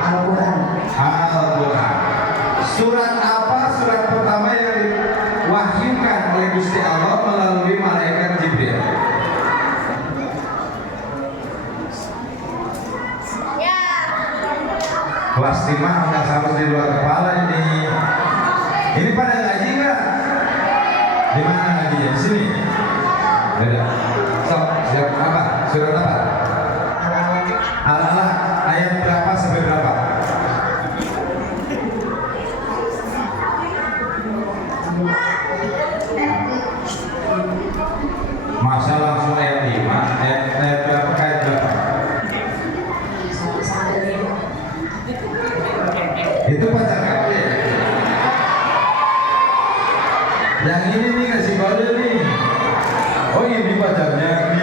Al-Quran. Al-Quran. Surat apa surat pertama yang diwahyukan oleh Gusti Allah melalui malaikat Jibril? Kelas 5 udah harus di luar kepala ini. Ini pada ngaji nggak? Di mana ngajinya? Di sini. Beda. Sok, siap apa? Surat apa? Al-Alaq ayat berapa sampai berapa? Masa langsung ayat 5? Ayat berapa? Ayat berapa? Itu pacar kamu ya? Yang ini nih kasih kode nih. Oh ini pacarnya.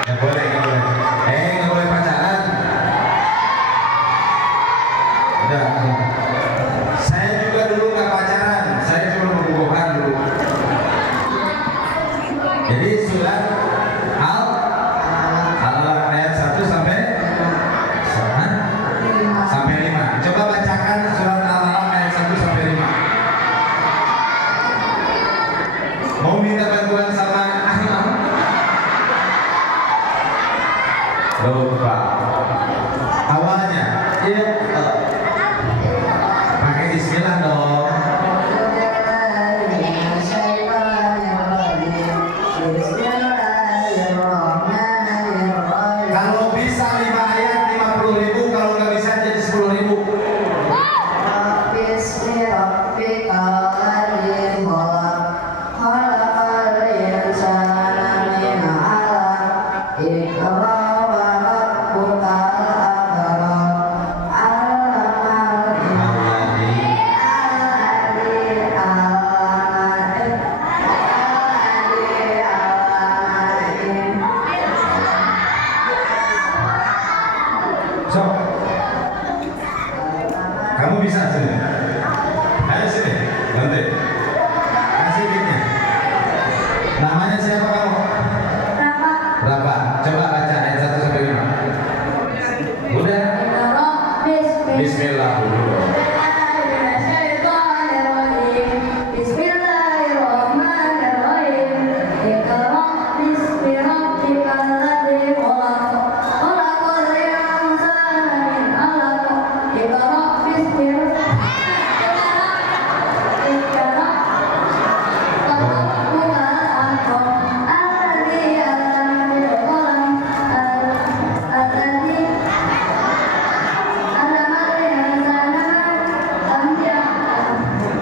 Nggak boleh, nggak boleh. Nggak boleh pacaran. Udah. Saya juga dulu nggak pacaran. Saya cuma berhubungan dulu. Jadi surat Al-Alaq ayat 1 sampai 5. Coba bacakan surat Al-Alaq ayat 1 sampai 5. Mau minta bantuan sama Ahmad? Lupa. Awalnya, iya. Pakai bismillah dong. Kalau bisa 5 ayat 50.000, kalau nggak bisa jadi 10.000. So, kamu bisa sini. Ayo sini, nanti. Kasih kitnya. Namanya siapa kamu? Berapa? Coba baca ayat 1 sampai 5. Udah? Bismillah dulu.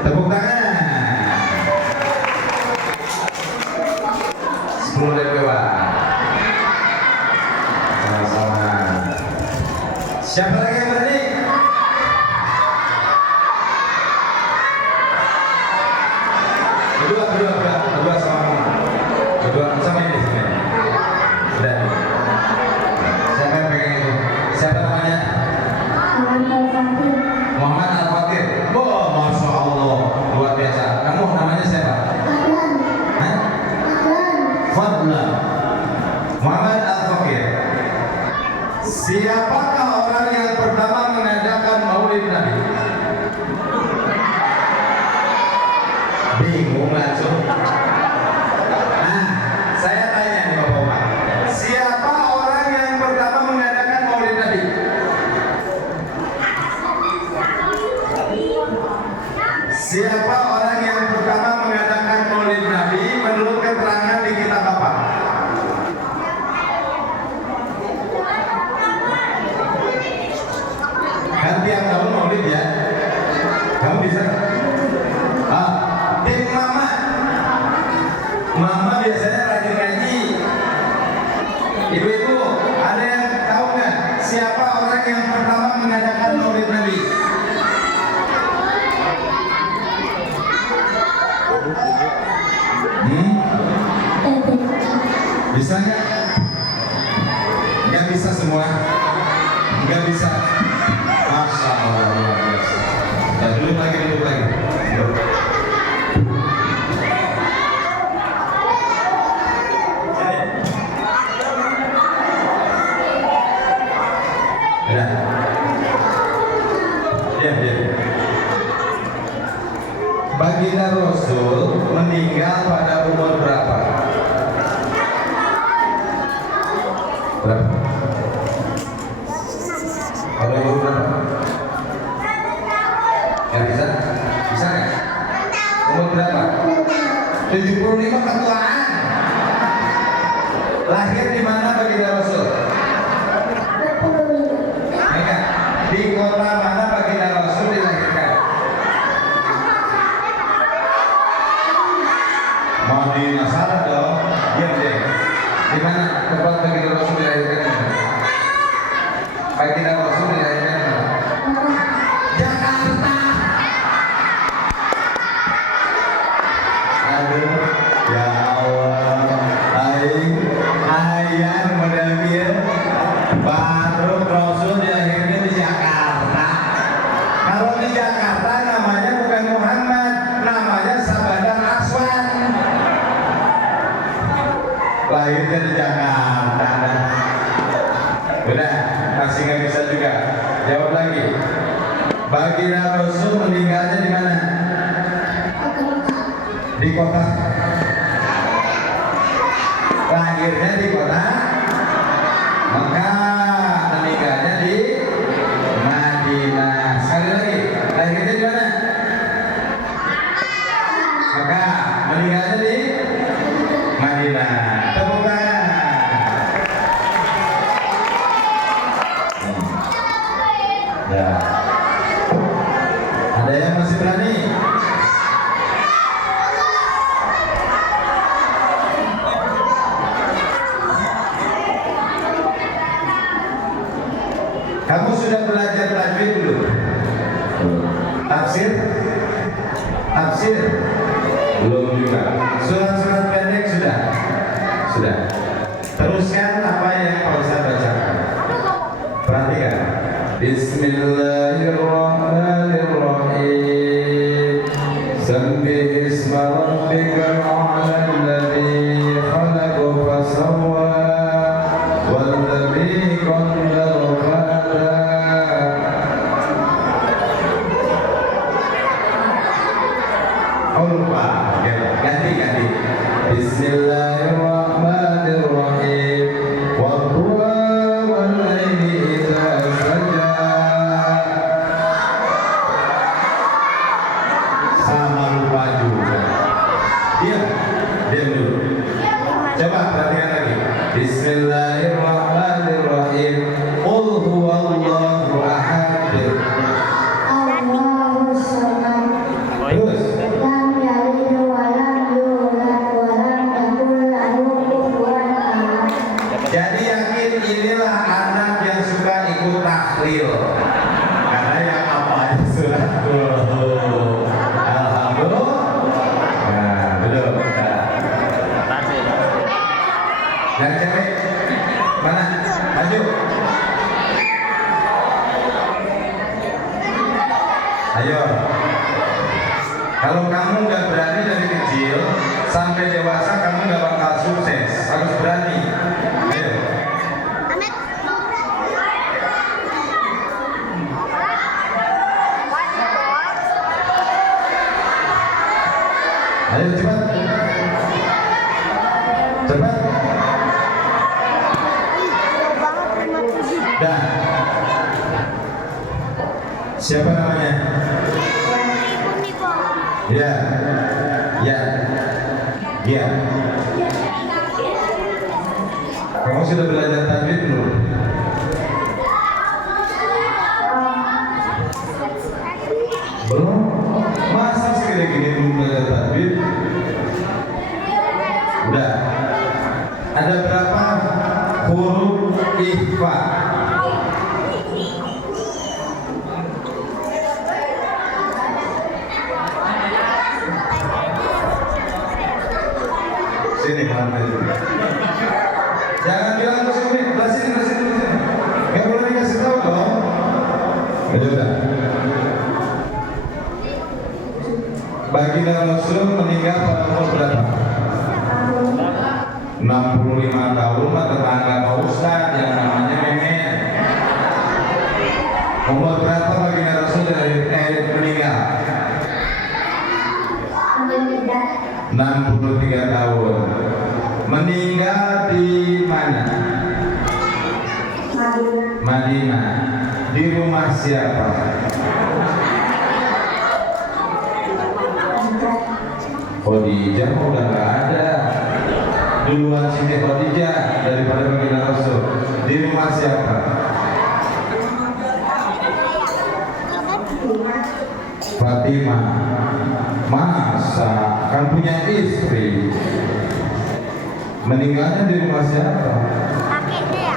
Tepuk tangan. 10.000 Pak. Sama-sama. Siapa lagi yang berani? Kedua sama kedua sama ini. Udah. Siapa yang pegang itu? Siapa namanya? Muhammad Al-Fatih. Oh, Masya Allah. Luar Siapa orang yang pertama mengadakan Maulid Nabi menurut keterangan di kitab apa? Kan tiap tahun Maulid ya. Kamu bisa? Tim mama. Mama biasanya rajin ngaji. Ibu-ibu, ada yang tahu nggak siapa orang yang pertama mengadakan Maulid Nabi? Bisa nggak? Nggak bisa semua. Nggak bisa. Masya Allah, luar biasa. Ya, duduk lagi. Duduk. Ya. Ya. Baginda Rasul meninggal pada umur berapa? Berapa? Kalau ibu berapa? Ya bisa? Bisa nggak? Umur berapa? 75 ketuaan. Lahir di mana Baginda Rasul? Mereka di kota mana Baginda Rasul dilahirkan? Madinah, salah dong. Diam deh. Di mana tempat Baginda Rasul dilahirkan? Baginda Rasul dilahirkan di mana? Jakarta. Aduh, ya Allah. Ayan model dia. Baru Rasul dilahirkan di Jakarta. Kalau di Jakarta namanya bukan Muhammad, namanya Sabandar Aswan. Lahirnya di Jakarta. Udah, masih nggak bisa juga. Jawab lagi. Baginda Rasul meninggalnya di mana? Di kota. Lahirnya di kota Mekah, meninggalnya di Madinah. Sekali lagi, lahirnya di mana? Mekah, meninggalnya di Madinah. Tepuk tangan. Ya. Ada yang masih berani? Kamu sudah belajar tajwid belum? Tafsir? Tafsir? Belum juga. Surat-surat pendek sudah? Sudah. Teruskan apa yang Pak Ustaz bacakan. Perhatikan. Bismillahirrahmanirrahim. Sabbih isma rabbikal a'la alladzi khalaq fasawwa walladzi qaddara fahada. Oh lupa, ganti. Bismillahirrahmanirrahim. Wadduha wal-laili idza saja. Sama lupa juga. Diam dulu. Coba perhatikan lagi. Bismillahirrahmanirrahim. Qul huwallahu ahad. Allahus samad. Terus. Lam yalid wa lam yulad wa lam yakul lahu kufuwan ahad. Jadi yakin inilah anak yang suka ikut tahlil. Karena yang apa aja surat Qul. Alhamdulillah. Nah, betul. Yang cewek mana? Maju. Ayo. Kalau kamu nggak berani dari kecil sampai dewasa, kamu nggak bakal sukses. Harus berani. Ayo. Ayo cepat. Cepat. Dah. Siapa namanya? Ya, ya, ya. Kamu sudah belajar tajwid belum? Belum? Masa segini-gini belum belajar tajwid? Udah. Ada berapa huruf ikhfa? Sini kamu itu. Jangan bilang ke sini, belah sini. Gak boleh dikasih tahu dong. Ya sudah. Baginda Rasul meninggal pada umur berapa? 65 tahun, mah tetangga Pak Ustadz yang namanya Memet. Umur berapa Baginda Rasul meninggal? 63 tahun. Meninggal di mana? Madinah. Di rumah siapa? Khadijah udah nggak ada. Duluan Siti Khadijah daripada Baginda Rasul. Di rumah siapa? Fatimah. Masa kan punya istri, meninggalnya di rumah siapa? Kakeknya ya?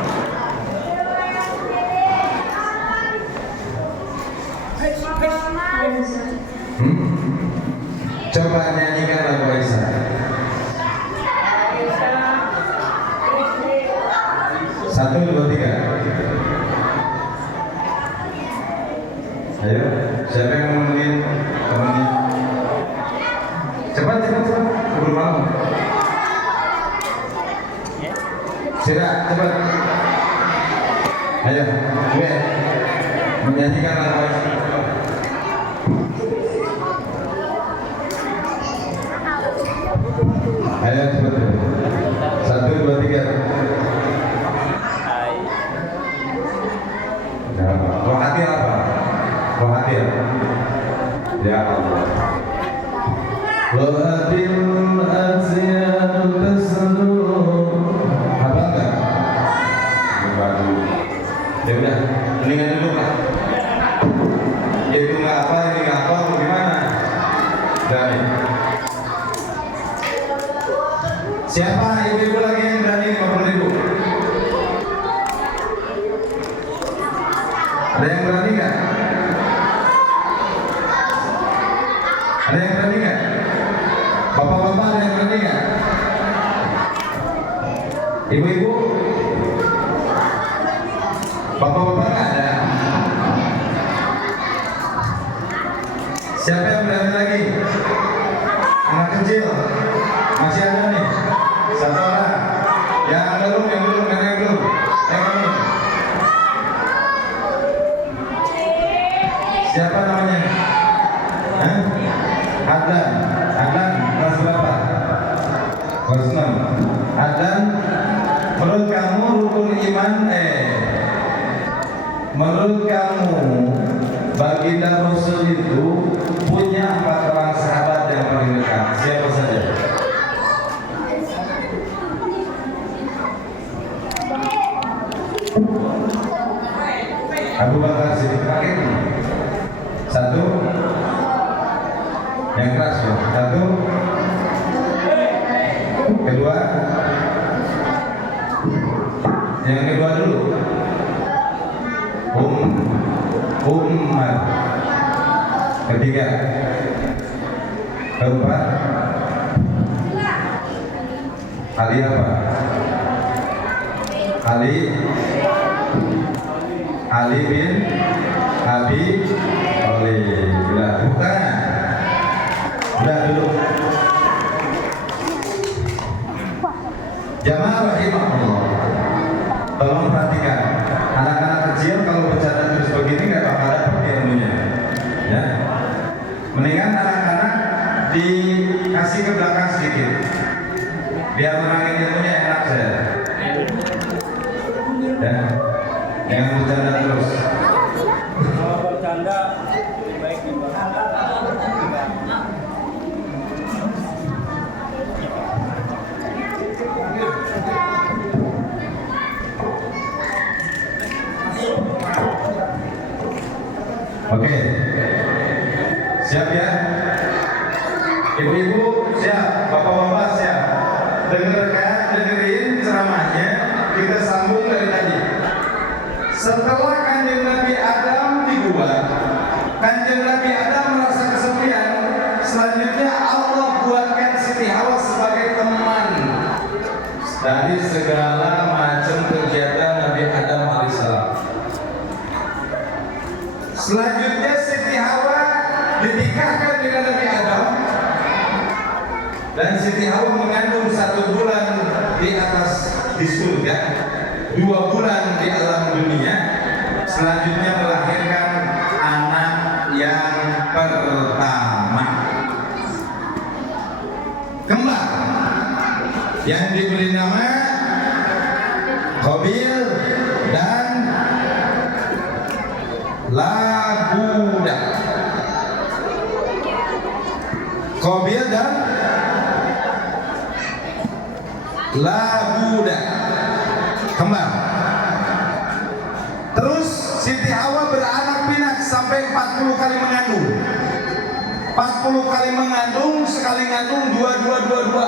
Coba nyanyikan lagu Aisyah. Satu, dua, tiga. Ayo, siapa yang mau nemenin temannya? Cepat, keburu malam. Sira, cepat. Ayo, gue menyanyikan lagu Aisyah. Ayo cepat. Satu, dua, tiga. Rohatil apa? Rohatil. Ya Allah. Rohatil asyadu tasadu. Apa enggak? Waduh. Ya udah, mendingan dulu Pak. Itu nggak apa, ini nggak apa, gimana? Dari siapa ibu-ibu lagi yang berani 50.000? Ada yang berani nggak? Ada yang berani nggak? Bapak-bapak ada yang berani nggak? Ibu-ibu? Bapak-bapak nggak ada? Siapa yang berani lagi? Anak kecil? Masih ada nih? Satu orang? Yang belum. Siapa namanya? Hah? Adlan kelas berapa? Kelas 6. Adlan, menurut kamu rukun iman menurut kamu Baginda Rasul itu punya 4 orang sahabat yang paling dekat. Siapa saja? Abu Bakar Siddiq. Satu, yang keras ya. Satu, kedua, yang kedua dulu. Umar. Ketiga, keempat, Ali apa? Ali bin Abi Thalib. Bukan. Udah dulu. Jamaah rahimahullah. Tolong perhatikan. Anak-anak kecil kalau bercanda terus begini nggak bakal dapat ilmunya. Ya. Mendingan anak-anak dikasih ke belakang sedikit. Biar menangin ilmunya enak saya. Ya. Jangan bercanda terus. Kalau bercanda baik Ibu-ibu siap, bapak-bapak siap. Dengerin ceramahnya, kita sambung dari tadi. Setelah Kanjeng Nabi Adam dibuat, Kanjeng Nabi Adam merasa kesepian. Selanjutnya Allah buatkan Siti Hawa sebagai teman dari segala macam kegiatan Nabi Adam alaihissalam. Selanjutnya Siti Hawa dinikahkan dengan Nabi Adam, dan Siti Hawa mengandung 1 bulan di atas di surga, 2 bulan di alam dunia. Selanjutnya melahirkan anak yang pertama, kembar, yang diberi nama Qabil dan Labuda. Qabil dan Labuda, kembar. Terus Siti Hawa beranak pinak sampai 40 kali mengandung. 40 kali mengandung, sekali ngandung 22.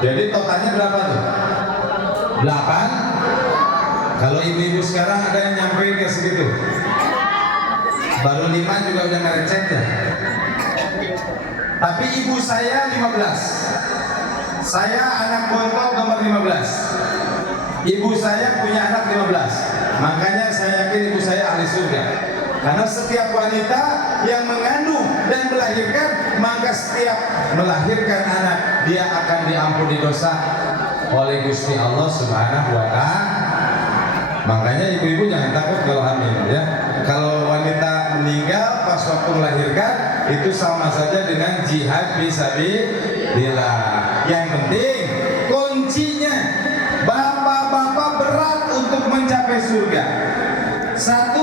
Jadi totalnya berapa tuh? 8. Kalau ibu-ibu sekarang ada yang nyampe ke segitu? Baru 5 juga udah ngerecek ya. Tapi ibu saya 15. Saya anak bontot nomor 15. Ibu saya punya anak 15. Makanya saya yakin ibu saya ahli surga. Karena setiap wanita yang mengandung dan melahirkan, maka setiap melahirkan anak, dia akan diampuni dosa oleh Gusti Allah Subhanahu wa Ta'ala. Makanya ibu-ibu jangan takut kalau hamil ya. Kalau wanita meninggal pas waktu melahirkan, itu sama saja dengan jihad fisabilillah. Yang penting kuncinya, bapak-bapak berat untuk mencapai surga. 1,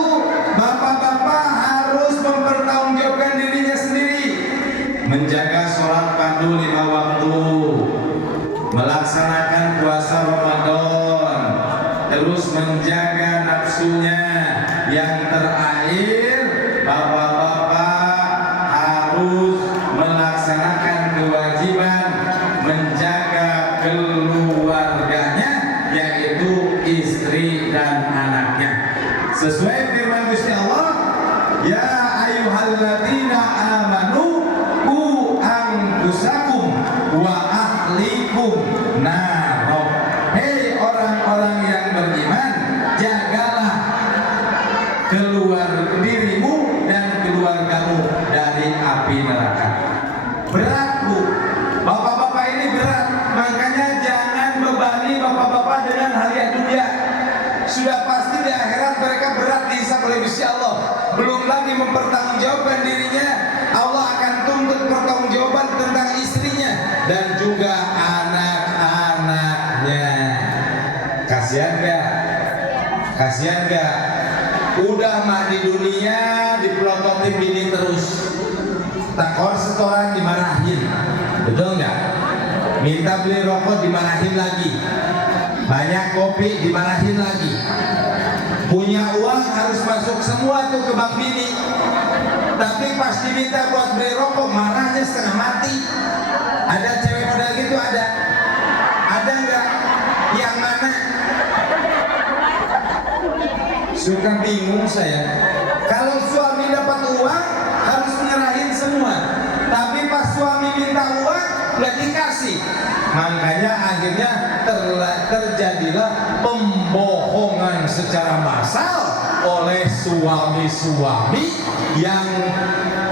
bapak-bapak harus mempertanggungjawabkan dirinya sendiri, menjaga sholat fardu 5 waktu, melaksanakan puasa Ramadan, terus menjaga nafsunya. Yang terakhir, bapak-bapak harus melaksanakan kewajiban menjaga keluarganya, yaitu istri dan anaknya. Sesuai firman Gusti Allah, ya ayyuhalladzina amanu qu anfusakum wa ahlikum naro. Hei orang-orang yang beriman, jagalah keluar dirimu dan keluargamu dari api neraka. Berat bu, bapak-bapak ini berat. Makanya jangan bebani bapak-bapak dengan hadiah dunia. Sudah pasti di akhirat mereka berat dihisab oleh Gusti Allah. Belum lagi mempertanggungjawabkan dirinya, Allah akan tuntut pertanggungjawaban tentang istrinya dan juga anak-anaknya. Kasihan gak? Kasihan gak? Udah mah di dunia dipelototin bini terus, takor setoran dimarahin, betul nggak? Minta beli rokok dimarahin lagi, banyak kopi dimarahin lagi, punya uang harus masuk semua tuh ke bank bini, tapi pas diminta buat beli rokok marahnya setengah mati. Ada cewek model gitu? Ada nggak? Yang mana? Suka bingung saya. Kalau suami dapat uang harus menyerahin semua, tapi pas suami minta uang nggak dikasih. Makanya akhirnya terjadilah pembohongan secara massal oleh suami-suami yang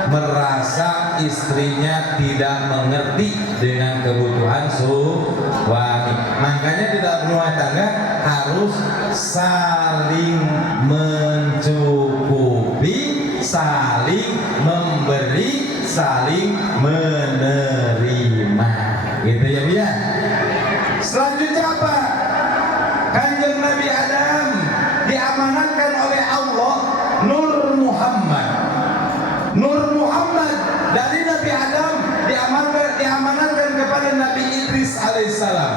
merasa istrinya tidak mengerti dengan kebutuhan suami. Makanya di dalam rumah tangga harus saling mencukupi, saling memberi, saling menerima. Gitu ya, Bia. Selanjutnya apa? Kanjeng Nabi Adam diamanatkan oleh Allah Nur Muhammad. Nur Muhammad dari Nabi Adam diamanatkan kepada Nabi Idris alaihissalam.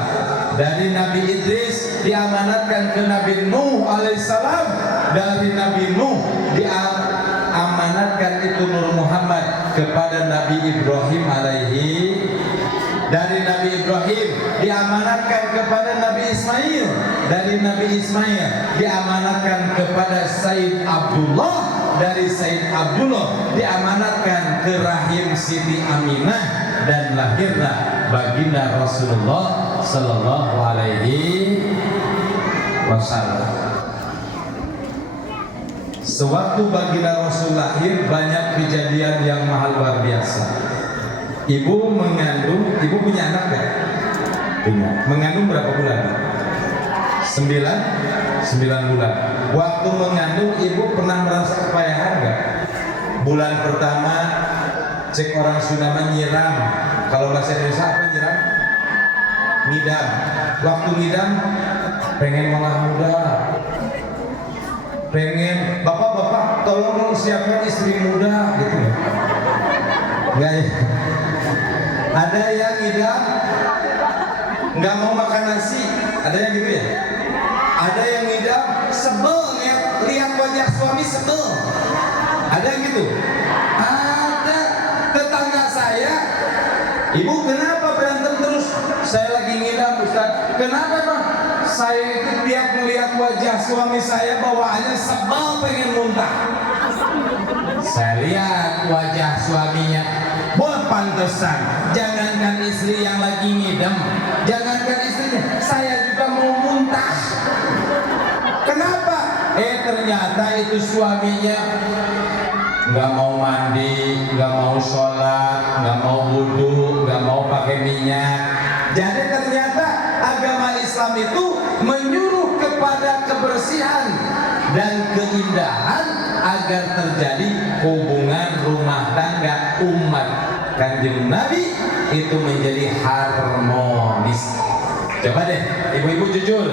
Dari Nabi Idris diamanatkan ke Nabi Nuh alaihissalam. Dari Nabi Nuh diamanatkan itu Nur Muhammad kepada Nabi Ibrahim dari Nabi Ibrahim diamanatkan kepada Nabi Ismail, dari Nabi Ismail diamanatkan kepada Sayyid Abdullah, dari Sayyid Abdullah diamanatkan ke rahim Siti Aminah, dan lahirlah baginda Rasulullah Sallallahu Alaihi Wasallam. Sewaktu baginda Rasul lahir, banyak kejadian yang luar biasa. Ibu mengandung, ibu punya anak gak? Punya. Mengandung berapa bulan? 9 bulan. Waktu mengandung ibu pernah merasa kepayahan gak? Bulan pertama cek orang Sunda nyiram. Kalau bahasa Indonesia apa nyiram? Ngidam. Waktu ngidam pengen malah muda. Pengen bapak-bapak tolong dong siapkan istri muda gitu. Enggak ya? Ada yang ngidam nggak mau makan nasi, ada yang gitu ya. Ada yang ngidam sebel lihat wajah suami sebel. Ada yang gitu. Ada tetangga saya, ibu kenapa berantem terus? Saya lagi ngidam Ustaz. Kenapa bang? Saya itu tiap melihat wajah suami saya bawaannya sebel pengen muntah. Saya lihat wajah suaminya, pantesan. Jangankan istri yang lagi ngidam, jangankan istrinya, saya juga mau muntah. Kenapa? Ternyata itu suaminya nggak mau mandi, nggak mau sholat, nggak mau wudhu, nggak mau pakai minyak. Jadi ternyata agama Islam itu menyuruh kepada kebersihan dan keindahan agar terjadi hubungan rumah tangga umat Kanjeng Nabi itu menjadi harmonis. Coba deh ibu-ibu jujur,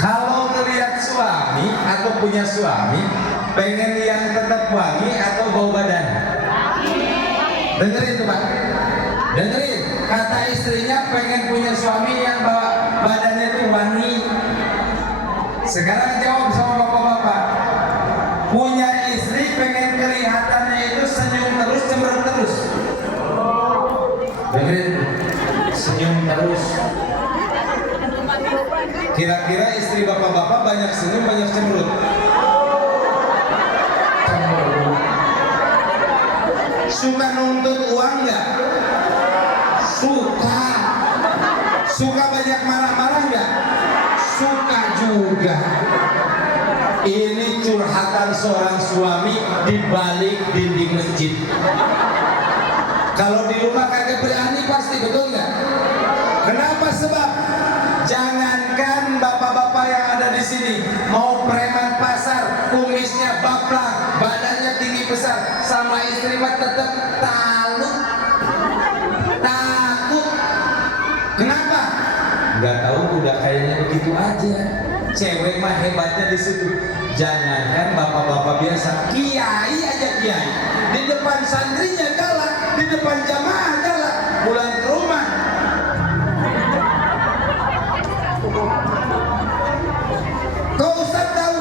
kalau ngelihat suami atau punya suami, pengen yang tetap wangi atau bau badan? Dengerin tuh Pak, dengerin. Kata istrinya pengen punya suami yang badannya tuh wangi. Sekarang jawab sama bapak-bapak, punya istri pengen kelihatannya itu senyum terus, cemberut terus. Dengerin, senyum terus. Kira-kira istri bapak-bapak banyak senyum, banyak cemberut? Suka nuntut uang nggak? Suka. Suka banyak marah-marah nggak? Suka juga. Ini curhatan seorang suami di balik dinding masjid. Kalau di rumah kagak berani pasti, betul nggak? Kenapa? Sebab jangankan bapak-bapak yang ada di sini, mau preman pasar, kumisnya baplang, badannya tinggi besar, sama istri mah tetap takut. Kenapa? Nggak tahu, udah kayaknya begitu aja. Cewek mah hebatnya di situ. Jangankan bapak-bapak biasa, kiai aja kiai, di depan santrinya galak, di depan jamaah galak, pulang ke rumah kau Ustaz tahu?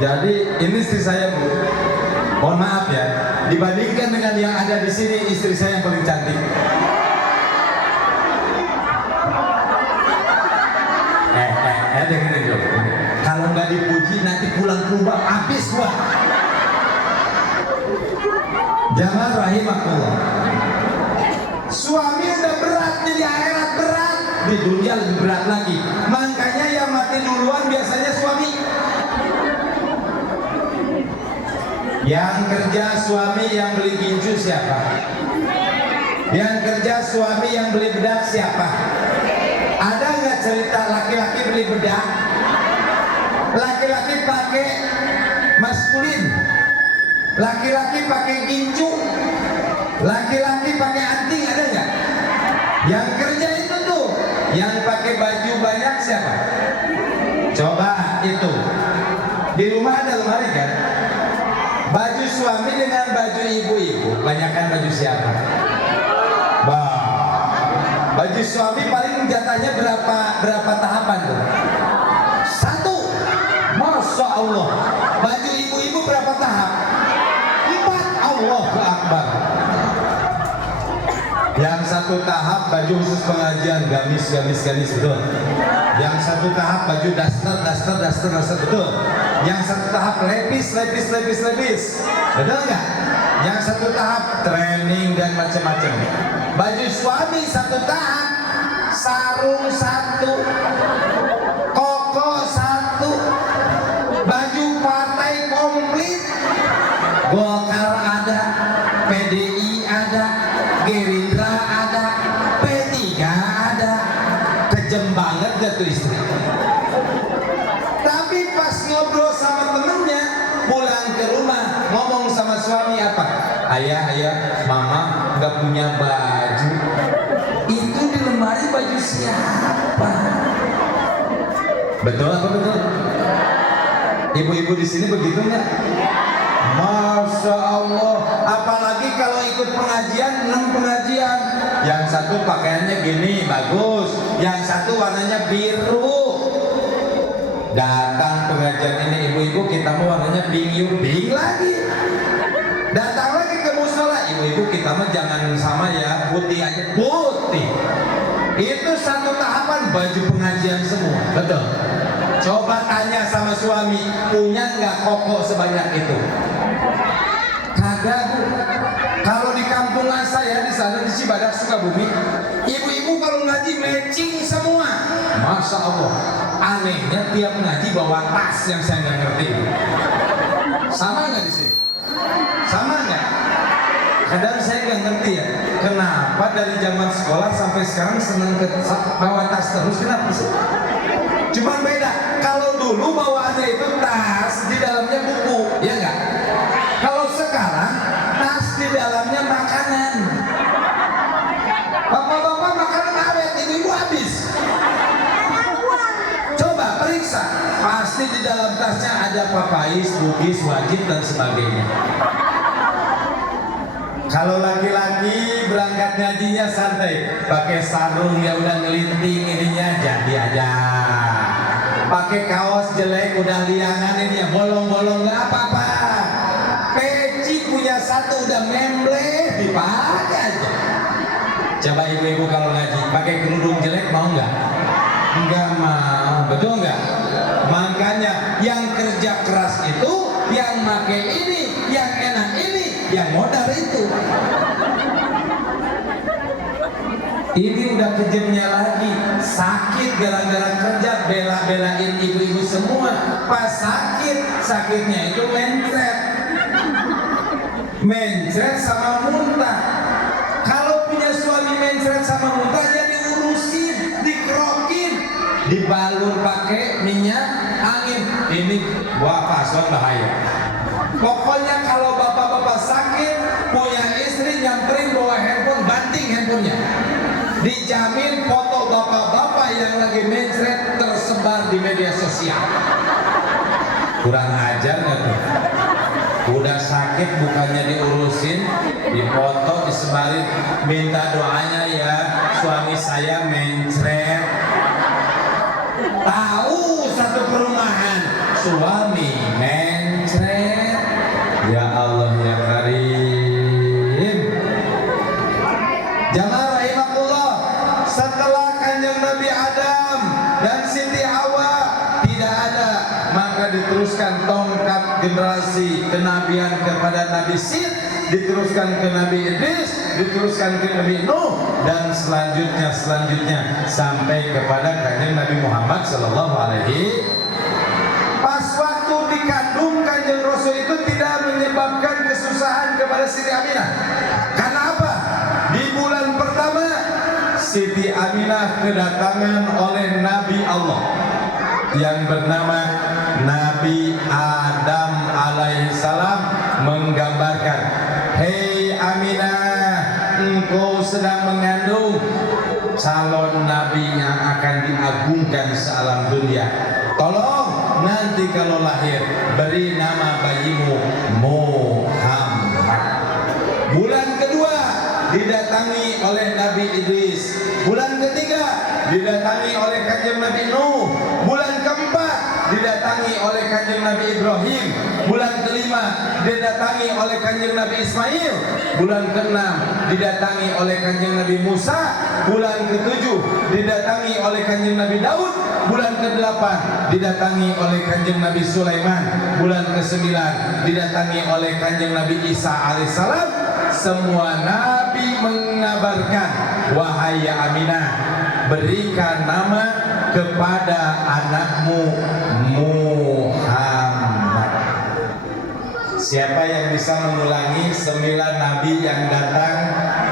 Jadi ini istri saya Bu, mohon maaf ya, dibandingkan dengan yang ada di sini, istri saya yang paling cantik. Dengerin dulu. Kalau nggak dipuji nanti pulang ke rumah habis gua. Jangan rahimakumullah. Suami udah berat, jadi akhirat berat, di dunia lebih berat lagi. Makanya yang mati duluan biasanya suami. Yang kerja suami, yang beli gincu siapa? Yang kerja suami, yang beli bedak siapa? Ada nggak cerita laki-laki beli bedak? Laki-laki pakai maskulin, laki-laki pakai gincu, laki-laki pakai anting, ada nggak? Yang kerja itu tuh, yang pakai baju banyak siapa? Coba itu. Di rumah ada lemari kan? Baju suami dengan baju ibu-ibu Banyakan baju siapa? Baju suami paling jatahnya berapa tahapan tuh? 1. Masya Allah. Baju ibu-ibu berapa tahap? 4. Allahu Akbar. Yang 1 tahap baju khusus pengajian, gamis betul. Yang 1 tahap baju daster betul. Yang 1 tahap lepis betul nggak? Yang 1 tahap training dan macam-macam. Baju suami 1 tahap sarung 1, koko 1, baju partai komplit. Golkar ada, PDI ada, Gerindra ada, P3 ada. Kejem banget gak tuh istri? Tapi pas ngobrol sama temennya, pulang ke rumah ngomong sama suami apa? Ayah, mama gak punya baju. Itu di lemari baju siapa? Betul apa betul? Ibu-ibu di sini begitu nggak? Masya Allah. Apalagi kalau ikut pengajian, 6 pengajian. Yang 1 pakaiannya gini bagus, yang 1 warnanya biru. Datang pengajian ini ibu-ibu, kita mau warnanya bing lagi. Datang lagi ke musola, ibu-ibu kita mah jangan sama ya, putih aja, putih. Itu 1 tahapan baju pengajian semua, betul. Coba tanya sama suami, punya nggak koko sebanyak itu? Kagak bu. Kalau di kampungan saya di sana di Cibadak Sukabumi, ibu-ibu kalau ngaji matching semua. Masya Allah. Anehnya tiap ngaji bawa tas yang saya nggak ngerti. Sama nggak di sini? Sama nggak? Kadang saya nggak ngerti ya. Kenapa dari zaman sekolah sampai sekarang senang bawa tas terus? Kenapa sih? Cuma beda. Kalau dulu bawaannya itu tas, di dalamnya buku, ya nggak? Kalau sekarang tas di dalamnya makanan. Bapak-bapak makanan awet, ibu-ibu habis. Coba periksa, pasti di dalam tasnya ada papais, bugis, wajib dan sebagainya. Kalau laki-laki berangkat ngajinya santai, pakai sarung ya udah ngelinting ininya jadi aja. Pakai kaos jelek udah liangan ini ya, bolong-bolong nggak apa-apa. Peci punya 1 udah membleh, dipakai aja. Coba ibu-ibu kalau ngaji pakai kerudung jelek mau nggak? Nggak mau, betul nggak? Makanya yang kerja keras itu, yang pakai ini, yang enak ini, yang modal itu. Ini udah kejemnya lagi, sakit gara-gara kerja, bela-belain ibu-ibu semua. Pas sakitnya itu mencret sama muntah. Kalau punya suami mencret sama muntah, jadi urusin, dikerokin, dibalur pakai minyak angin. Ini wah paslon bahaya. Pokoknya kalau bapak-bapak sakit, punya istri nyamperin bawa handphone, banting handphonenya. Dijamin foto bapak-bapak yang lagi mencret tersebar di media sosial. Kurang ajar nggak tuh? Udah sakit bukannya diurusin, dipoto, disebarin, minta doanya ya, suami saya mencret. Tahu satu perumahan, suami mencret. Ya Allah ya Karim. Jamaah rahimahullah, setelah Kanjeng Nabi Adam dan Siti Hawa tidak ada, maka diteruskan tongkat generasi kenabian kepada Nabi Sid, diteruskan ke Nabi Idris, diteruskan ke Nabi Nuh, dan selanjutnya sampai kepada Kanjeng Nabi Muhammad Sallallahu Alaihi. Pas waktu dikandung Kanjeng Rasul itu tidak menyebabkan kesusahan kepada Siti Aminah. Karena apa? Di bulan pertama Siti Aminah kedatangan oleh Nabi Allah yang bernama Nabi Adam alaihissalam, menggambarkan, hei Aminah, engkau sedang mengandung calon nabi yang akan diagungkan sealam dunia. Tolong nanti kalau lahir beri nama bayimu Muhammad. Bulan kedua didatangi oleh Nabi Idris. Bulan ketiga didatangi oleh kanjeng Nabi Nuh. Bulan keempat didatangi oleh kanjeng Nabi Ibrahim. Bulan kelima didatangi oleh kanjeng Nabi Ismail. Bulan keenam didatangi oleh kanjeng Nabi Musa. Bulan ketujuh didatangi oleh kanjeng Nabi Daud. Bulan ke-8 didatangi oleh kanjeng Nabi Sulaiman. Bulan ke-9 didatangi oleh kanjeng Nabi Isa alaihissalam. Semua nabi mengabarkan, wahai Aminah, berikan nama kepada anakmu Muhammad. Siapa yang bisa mengulangi 9 nabi yang datang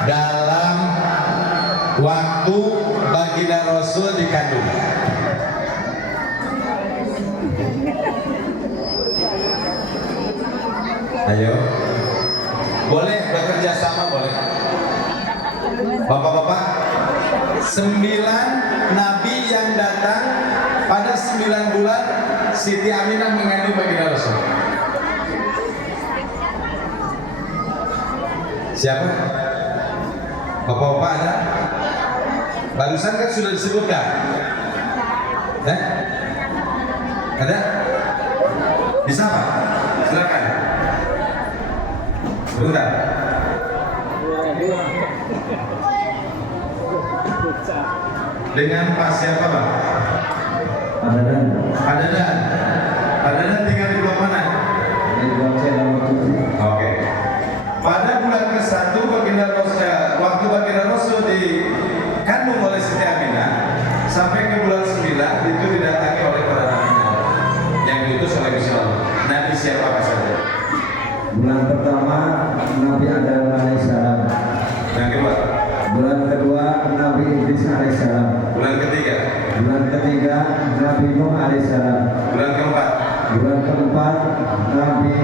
dalam waktu baginda Rasul dikandung? Ayo, boleh bekerja sama, boleh. Bapak-bapak, 9 nabi yang datang pada 9 bulan Siti Aminah mengandung baginda Rasul. Siapa? Bapak-bapak ada? Barusan kan sudah disebutkan. Ada? Bisa Pak? Silakan. Bentar. Dengan Pak siapa Pak? Padadan tinggal di blok mana? Di blok C nomor 7. Oke. Pada bulan ke-1 baginda Rasul, waktu baginda Rasul dikandung oleh Siti Aminah, sampai ke bulan 9 itu didatangi oleh para nabi yang diutus oleh Gusti Allah. Nabi siapa saja? Bulan pertama Nabi Adam alaihissalam. Yang kedua? Bulan kedua Nabi Idris alaihissalam. Bulan ketiga? Bulan ketiga Nabi Nuh alaihissalam. Bulan keempat? Bulan keempat Nabi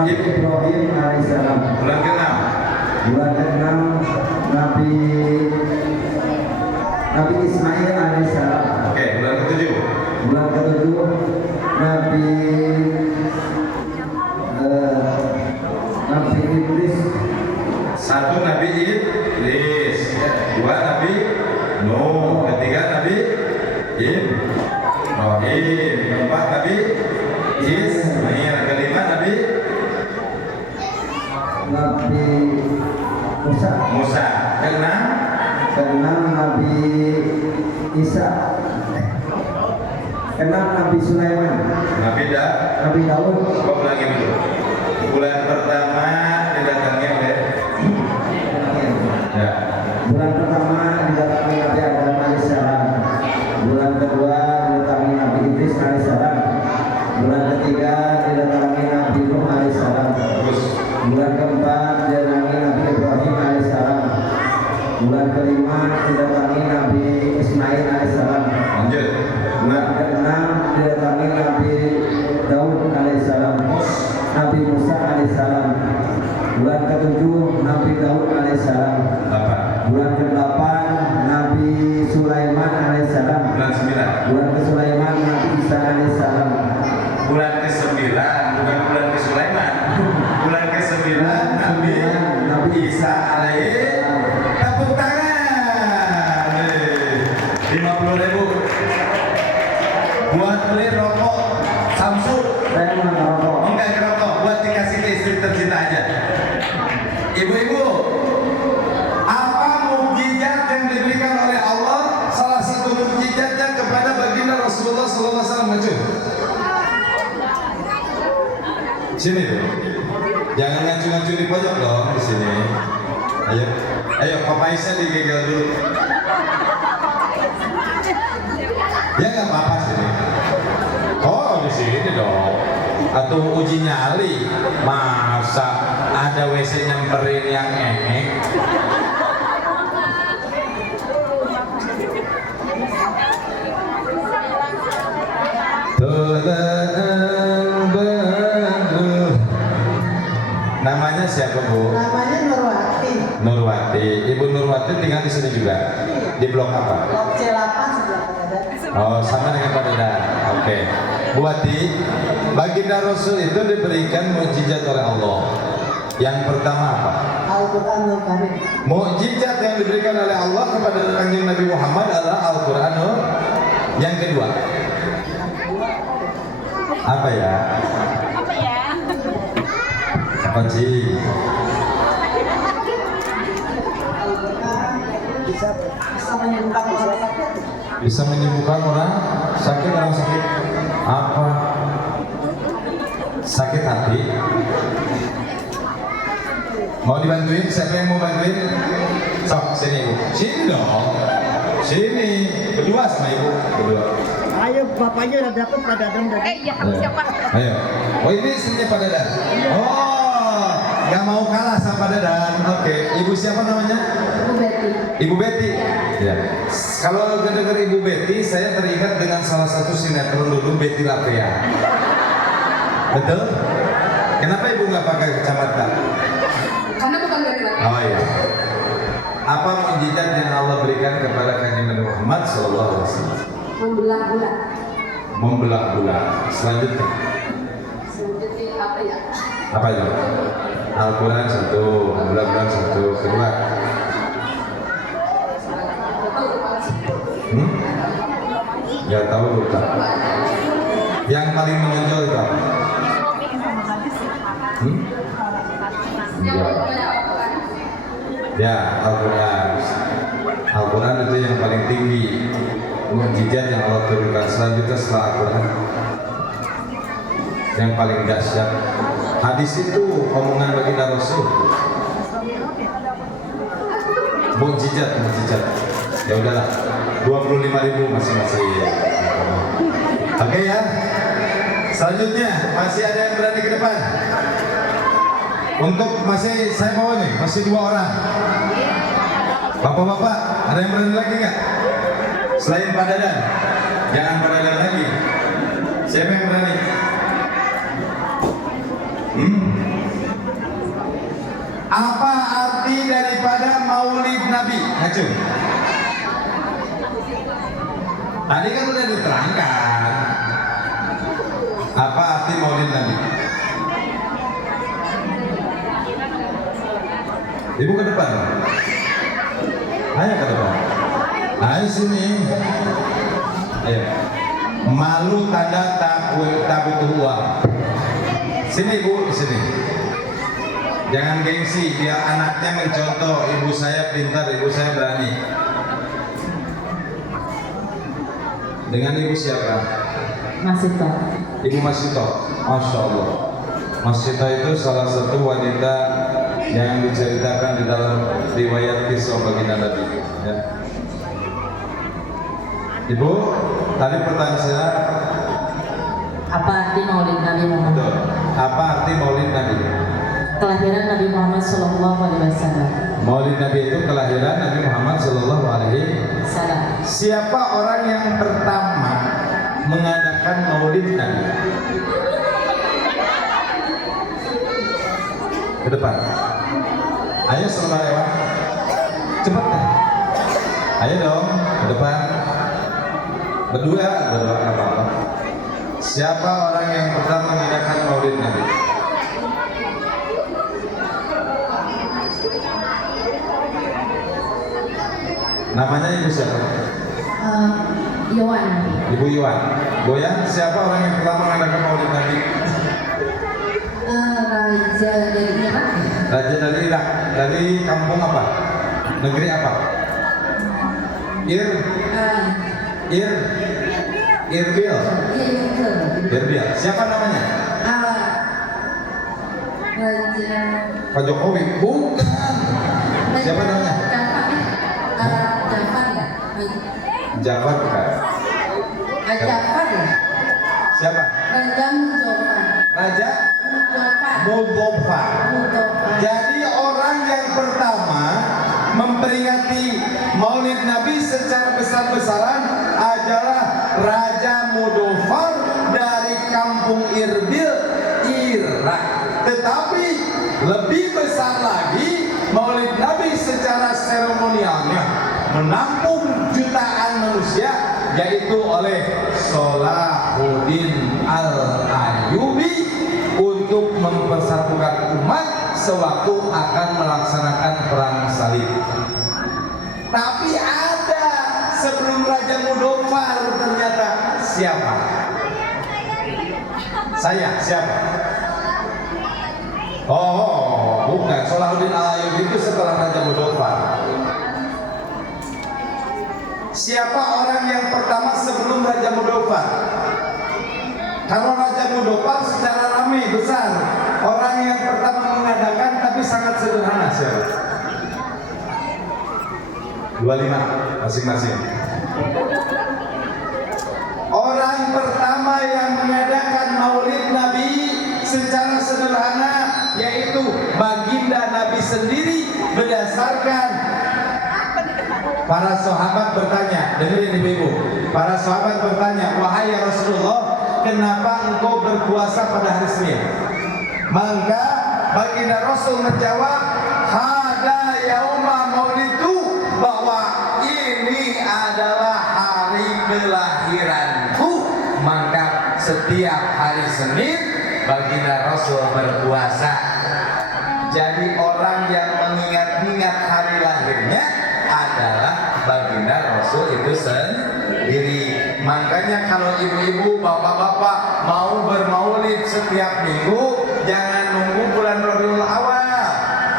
Ibrahim alaihissalam. Bulan keenam? Bulan keenam Nabi Ismail alaihissalam. Oke, bulan ketujuh? Bulan ketujuh Nabi Idris. 1 Nabi Idris, 2 Nabi Nuh, ketiga Nabi Ibrahim, 4 Nabi Ismail, kelima Nabi Musa, keenam Nabi Isa, keenam Nabi Sulaiman, Nabi Daud. Coba ulangi dulu. Bulan pertama didatangi oleh ya. Bulan pertama didatangi Nabi Adam alaihissalam. Bulan kedua didatangi Nabi Idris alaihissalam. Bulan ketiga didatangi Nabi Nuh alaihissalam. Bulan keempat didatangi Nabi Ibrahim alaihissalam. Bulan kelima didatangi Nabi Ismail alaihissalam. Lanjut. Bulan keenam didatangi Nabi Daud alaihissalam. Nabi Musa alaihissalam. Bulan ketujuh Nabi Daud alaihissalam. Bulan ke-8 Nabi Sulaiman alaihissalam. Bulan 9. Bulan ke Sulaiman Nabi Isa alaihissalam. Bulan ke-9 bukan bulan ke Sulaiman. Bulan ke-9 Nabi Isa alaihissalam. Tepuk tangan. 50.000 buat beli rokok Samsung. Saya mau ngerokok. Enggak ngerokok, buat dikasih ke istri tercinta aja. Ibu-ibu, apa mukjizat yang diberikan oleh Allah? Salah satu mukjizatnya kepada baginda Rasulullah SAW. Maju. Sini tuh. Jangan ngacu-ngacu di pojok dong, di sini. Ayo, Papa Isa digigil dulu. Ya nggak apa-apa sini. Oh, di sini dong. Atau uji nyali, masa ada WC nyamperin yang enek? Namanya siapa Bu? Namanya Nurwati. Nurwati. Ibu Nurwati tinggal di sini juga. Di blok apa? Blok C8 sebelah kanan. Oh, sama dengan Pak Dadan. Oke. Bu Ati, baginda Rasul itu diberikan mukjizat oleh Allah. Yang pertama apa? Al-Qur'anul Karim. Mukjizat yang diberikan oleh Allah kepada Kanjeng Nabi Muhammad adalah Al-Qur'anul. Yang kedua apa ya? Apa sih? Bisa menyembuhkan orang sakit. Bisa menyembuhkan orang sakit apa? Sakit hati. Mau dibantuin? Siapa yang mau bantuin? Sok, sini ibu. Sini dong. Sini. Berdua sama ibu. Berdua. Ayo bapaknya udah dapat Pak Dadang dari. Iya, siapa? Ayo. Oh ini istrinya Pak Dadan. Oh, nggak mau kalah sama Pak Dadan. Oke. Ibu siapa namanya? Ibu Betty. Ibu Betty. Ya. Kalau dengar Ibu Betty, saya teringat dengan salah satu sinetron dulu, Betty Lapea. Betul? Kenapa ibu nggak pakai kacamata? Karena bukan dari laki. Oh iya. Apa mukjizat yang Allah berikan kepada Kanjeng Nabi Muhammad SAW? Membelah bulan. Membelah bulan. Selanjutnya. Selanjutnya apa ya? Apa itu? Al-Quran satu, membelah bulan satu, kedua. Ya tahu lupa. Yang paling menonjol itu apa? Ya, Al-Quran. Al-Quran itu yang paling tinggi mukjizat yang Allah turunkan. Selanjutnya setelah Al-Quran yang paling dahsyat hadis itu omongan baginda Rasul. Mukjizat. Ya udahlah, 25.000 masing-masing. Oke ya. Selanjutnya masih ada yang berani ke depan. Untuk saya bawa nih, masih 2 orang. Bapak-bapak, ada yang berani lagi nggak? Selain Pak Dadan, jangan Pak Dadan lagi. Siapa yang berani? Apa arti daripada Maulid Nabi? Ngacu. Tadi kan udah diterangkan. Apa arti Maulid Nabi? Ibu ke depan. Ayo ke depan. Ayo sini. Ayo. Malu tanda tak butuh uang. Sini ibu, sini. Jangan gengsi, biar anaknya mencontoh. Ibu saya pintar, ibu saya berani. Dengan ibu siapa? Masito. Ibu Masito. Masya Allah. Masito itu salah satu wanita yang diceritakan di dalam riwayat kisah baginda Nabi. Ya. Ibu, tadi pertanyaan saya. Apa arti Maulid Nabi Muhammad? Betul. Apa arti Maulid Nabi? Kelahiran Nabi Muhammad Sallallahu Alaihi Wasallam. Maulid Nabi itu kelahiran Nabi Muhammad Sallallahu Alaihi Salam. Siapa orang yang pertama mengadakan Maulid Nabi? Ke depan. Ayo semua lewat. Cepat deh. Ayo dong, ke depan. Berdua nggak apa-apa. Siapa orang yang pertama mengadakan Maulid Nabi? Namanya ibu siapa? Yowan. Ibu Iwan. Boyan, siapa orang yang pertama mengadakan Maulid Nabi? Raja dari Irak. Raja dari Irak. Dari kampung apa? Negeri apa? Irbil. Irbil. Siapa namanya? Raja. Pak Jokowi. Bukan. Siapa namanya? Jafar ya? Jafar bukan. Jafar ya? Siapa? Raja Mustafa. Raja Mustafa. Jadi orang yang pertama memperingati Maulid Nabi secara besar-besaran adalah Raja Mudofar dari kampung Irbil, Irak. Tetapi lebih besar lagi Maulid Nabi secara seremonialnya menampung jutaan manusia, yaitu yaitu oleh Salahuddin Al-Ayyubi untuk mempersatukan umat sewaktu akan melaksanakan perang salib. Tapi ada sebelum Raja Mudoffar ternyata siapa? Siapa? Oh, bukan. Salahuddin Al-Ayyubi itu setelah Raja Mudoffar. Siapa orang yang pertama sebelum Raja Mudoffar? Kalau Raja Mudoffar secara ramai besar, orang yang pertama mengadakan tapi sangat sederhana siapa? 25 masing-masing. Orang pertama yang mengadakan Maulid Nabi secara sederhana yaitu baginda Nabi sendiri, berdasarkan para sahabat bertanya, dengerin ibu-ibu. Para sahabat bertanya, wahai ya Rasulullah, kenapa engkau berpuasa pada hari Senin? Maka baginda Rasul menjawab, hada yauma maulidu, bahwa ini adalah hari kelahiranku. Maka setiap hari Senin baginda Rasul berpuasa. Jadi orang yang mengingat-ingat hari lahirnya adalah baginda Rasul itu sendiri. Makanya kalau ibu-ibu, bapak-bapak mau bermaulid setiap minggu, jangan nunggu bulan Rabiul Awal,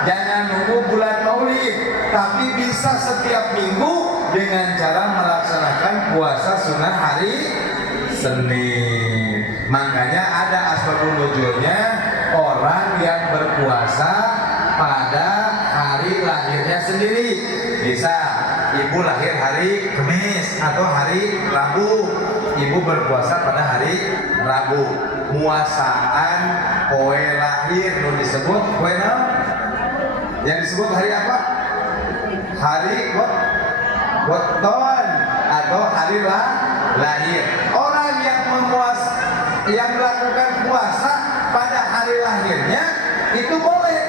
jangan nunggu bulan Maulid, tapi bisa setiap minggu dengan cara melaksanakan puasa sunnah hari Senin. Makanya ada asbabun nuzulnya, orang yang berpuasa pada hari lahirnya sendiri. Bisa ibu lahir hari Kamis atau hari Rabu, ibu berpuasa pada hari Rabu. Muasaan kowe lahir nu disebut kowe naon? Yang disebut hari apa? Hari weton atau hari lahir. Orang yang melakukan puasa pada hari lahirnya itu boleh,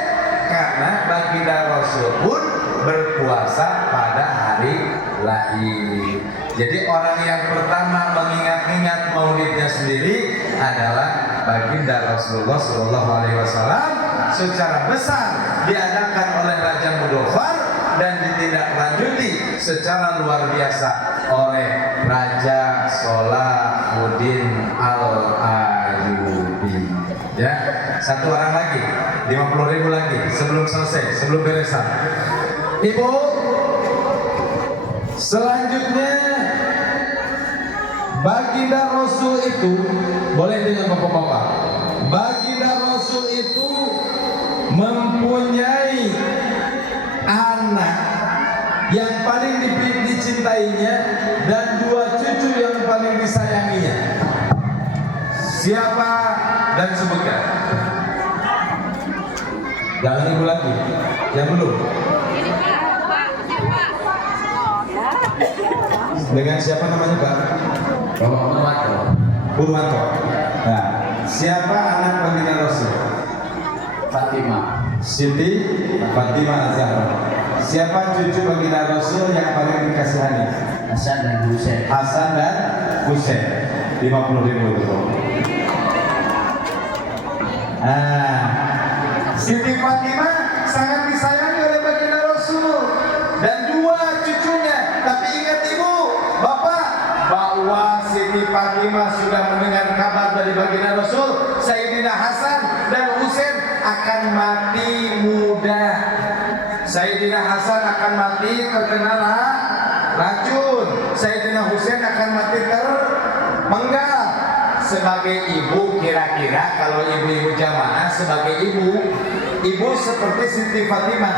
karena baginda Rasul pun berpuasa pada hari lahir. Jadi orang yang pertama mengingat-ingat maulidnya sendiri adalah baginda Rasulullah SAW. Secara besar diadakan oleh Raja Mudoffar dan ditindaklanjuti secara luar biasa oleh Raja Salahuddin Al-Ayyubi. Ya, satu orang lagi, 50.000 lagi sebelum selesai, sebelum beresan. Ibu, selanjutnya baginda Rasul itu, boleh dengan bapak-bapak, baginda Rasul itu mempunyai anak yang paling dicintainya dan 2 cucu yang paling disayanginya. Siapa dan sebutkan? Jangan ibu lagi, yang belum. Dengan siapa namanya Pak? Purwanto. Nah, siapa anak baginda Rasul? Fatimah. Siti Fatimah Az-Zahra. Siapa cucu baginda Rasul yang paling dikasihani? Hasan dan Husain. Hasan dan Husain. 50.000 itu. Nah, Siti Fatimah sangat disayangi oleh baginda Rasul dan 2 cucunya. Tapi ingat ibu, bapak, bahwa Siti Fatimah sudah mendengar kabar dari baginda Rasul, Sayyidina Hasan dan Husain akan mati muda. Sayyidina Hasan akan mati terkena racun, Sayyidina Husain akan mati terpenggal. Sebagai ibu, kira-kira kalau ibu-ibu jamaah sebagai ibu seperti Siti Fatimah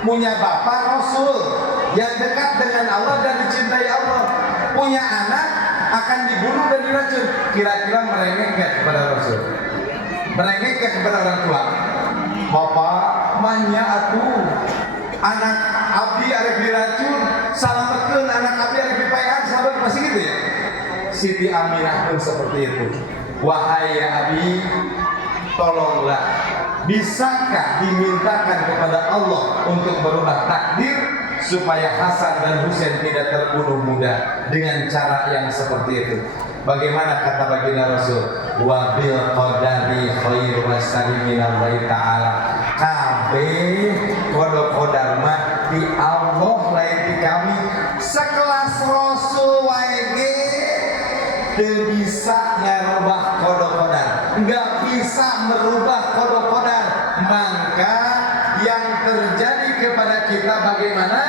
punya bapak Rasul yang dekat dengan Allah dan dicintai Allah, punya anak akan dibunuh dan diracun. Kira-kira merengek nggak kepada Rasul? Merengek nggak kepada orang tua? Bapak mahnya atuh anak abdi arek diracun, salametkeun anak abdi arek dipaehan, sahabat masih gitu ya. Siti Aminah pun seperti itu. Wahai ya Abi, tolonglah, bisakah dimintakan kepada Allah untuk merubah takdir supaya Hasan dan Husain tidak terbunuh muda dengan cara yang seperti itu. Bagaimana kata baginda Rasul? Wa bil qadari khairu wasari minallahi ta'ala. Kabeh kodok-kodar mah di Allah lain di kami. Sekelas Rasul wae ge teu bisa ngarubah kodok-kodar, nggak bisa merubah kodok-kodar. Maka yang terjadi kepada kita bagaimana?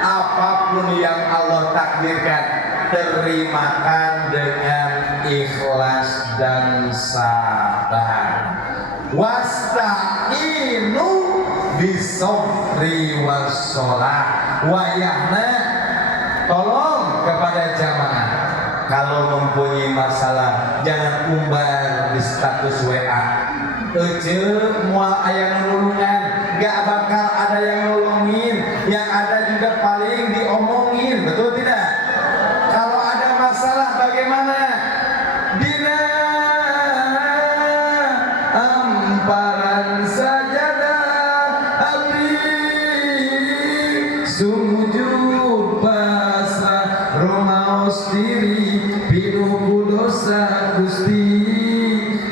Apapun yang Allah takdirkan, terimakan dengan ikhlas dan sabar. Wasta'inu bisabri wassalah. Wayahna tolong kepada jamaah. Kalau mempunyai masalah jangan umbar di status WA. Ece moal aya nulungan, gak bakal ada yang nolongin, yang ada juga paling diomongin, betul tidak? Kalau ada masalah bagaimana? Dina amparan sajadah abdi sujud pasrah rumaos diri pinuh dosa Gusti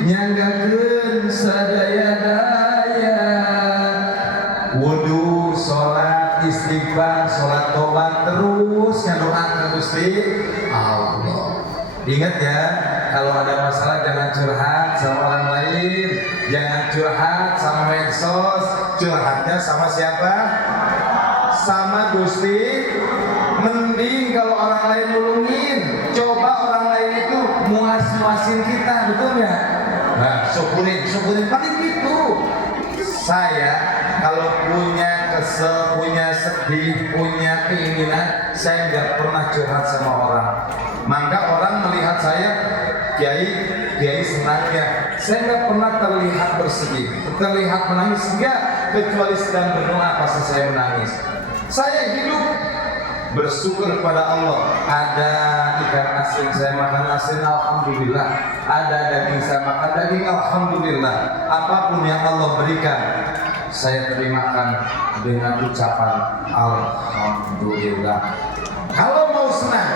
nyanggakeun sadaya-daya wudu, sholat, istighfar, sholat tobat terus nyadoa ke Gusti Allah. Ingat ya, kalau ada masalah jangan curhat sama orang lain, jangan curhat sama medsos, curhatnya sama siapa? Sama Gusti. Mending kalau orang lain nulungin, coba orang lain itu muas-muasin kita, betul ya? Nah, syukurin paling gitu. Saya kalau punya kesel, punya sedih, punya keinginan, saya nggak pernah curhat sama orang. Maka orang melihat saya, Kiai senangnya. Saya nggak pernah terlihat bersedih, terlihat menangis, enggak, kecuali sedang berdoa pasti saya menangis. Saya hidup bersyukur kepada Allah. Ada ikan asin saya makan asin, alhamdulillah. Ada daging saya makan daging, alhamdulillah. Apapun yang Allah berikan saya terimakan dengan ucapan alhamdulillah. Kalau mau senang,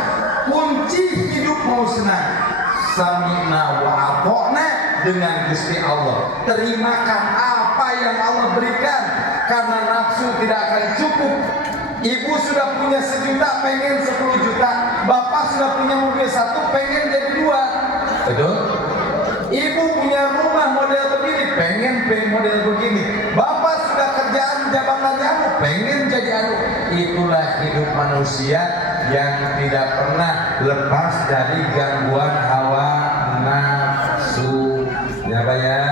kunci hidup mau senang, sami'na wa ata'na dengan Gusti Allah. Terimakan apa yang Allah berikan, karena nafsu tidak akan cukup. Ibu sudah punya 1 juta, pengen 10 juta. Bapak sudah punya mobil 1, pengen jadi 2. Betul? Ibu punya rumah model begini, pengen model begini. Bapak sudah kerjaan jabatannya, pengen jadi anu. Itulah hidup manusia yang tidak pernah lepas dari gangguan hawa nafsu. Ya Pak ya.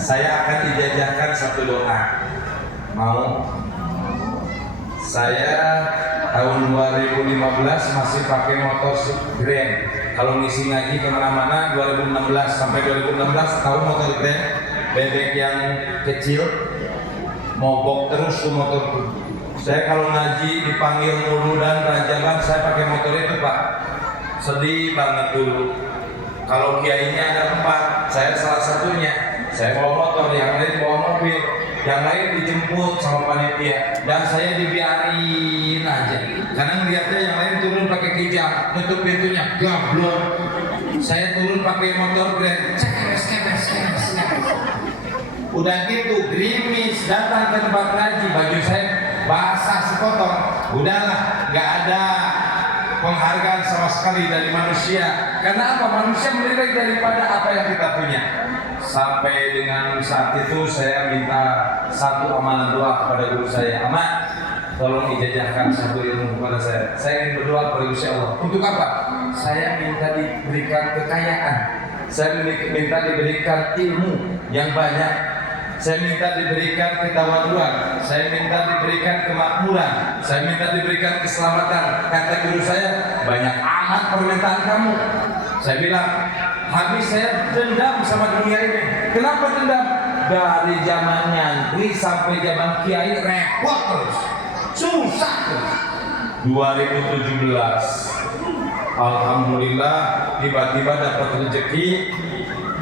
Saya akan ijazahkan satu doa. Mau? Saya tahun 2015 masih pakai motor Grand. Kalau ngisi ngaji kemana-mana 2016 sampai 2016 tahu motor Grand, bebek yang kecil, mogok terus tuh motor. Saya kalau ngaji dipanggil mulu dan rajaban, saya pakai motor itu Pak. Sedih banget dulu. Kalau kiainya ada 4, saya salah satunya. Saya bawa motor, yang lain bawa mobil, yang lain dijemput sama panitia, dan saya dibiarin aja. Karena ngeliatnya yang lain turun pakai kijang, tutup pintunya, gablok. Saya turun pakai motor Grand, cekeres. Udah gitu, gerimis, datang ke tempat ngaji, baju saya basah sekotong. Udahlah, nggak ada penghargaan sama sekali dari manusia. Karena apa? Manusia menilai daripada apa yang kita punya. Sampai dengan saat itu saya minta satu amalan doa kepada guru saya. Aman, tolong ijazahkan satu ilmu kepada saya. Saya ingin berdoa kepada Gusti Allah. Untuk apa? Saya minta diberikan kekayaan. Saya minta diberikan ilmu yang banyak. Saya minta diberikan ketawaduan. Saya minta diberikan kemakmuran. Saya minta diberikan keselamatan. Kata guru saya, banyak amat permintaan kamu. Saya bilang, habis saya dendam sama dunia ini. Kenapa dendam? Dari zaman nyantri sampai zaman kiai repot terus, susah terus. 2017, alhamdulillah tiba-tiba dapat rezeki.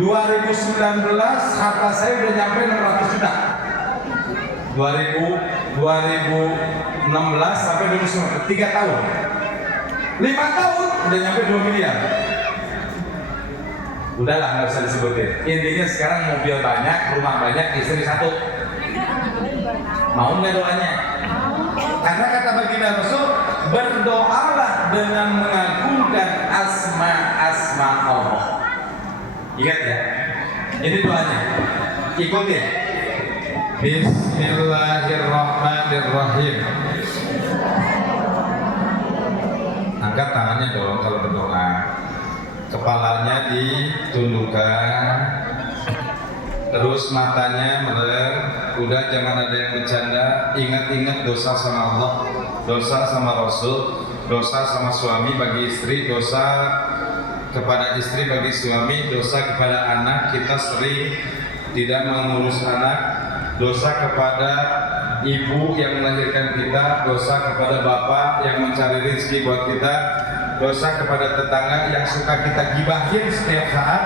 2019 harta saya udah nyampe 600 juta. 2016 sampai 2019 3 tahun 5 tahun udah nyampe 2 miliar. Udahlah nggak usah disebutin. Intinya sekarang mobil banyak, rumah banyak, istri 1. Mau nggak doanya? Karena kata baginda Rasul, berdoalah dengan mengagungkan asma Allah. Ingat ya, ini doanya. Ikutin. Bismillahirrahmanirrahim. Angkat tangannya dong kalau berdoa. Kepalanya ditundukkan, terus matanya melek. Udah jangan ada yang bercanda. Ingat-ingat dosa sama Allah, dosa sama Rasul, dosa sama suami bagi istri, dosa kepada istri bagi suami, dosa kepada anak, kita sering tidak mengurus anak, dosa kepada ibu yang melahirkan kita, dosa kepada bapak yang mencari rezeki buat kita, dosa kepada tetangga yang suka kita gibahin setiap saat,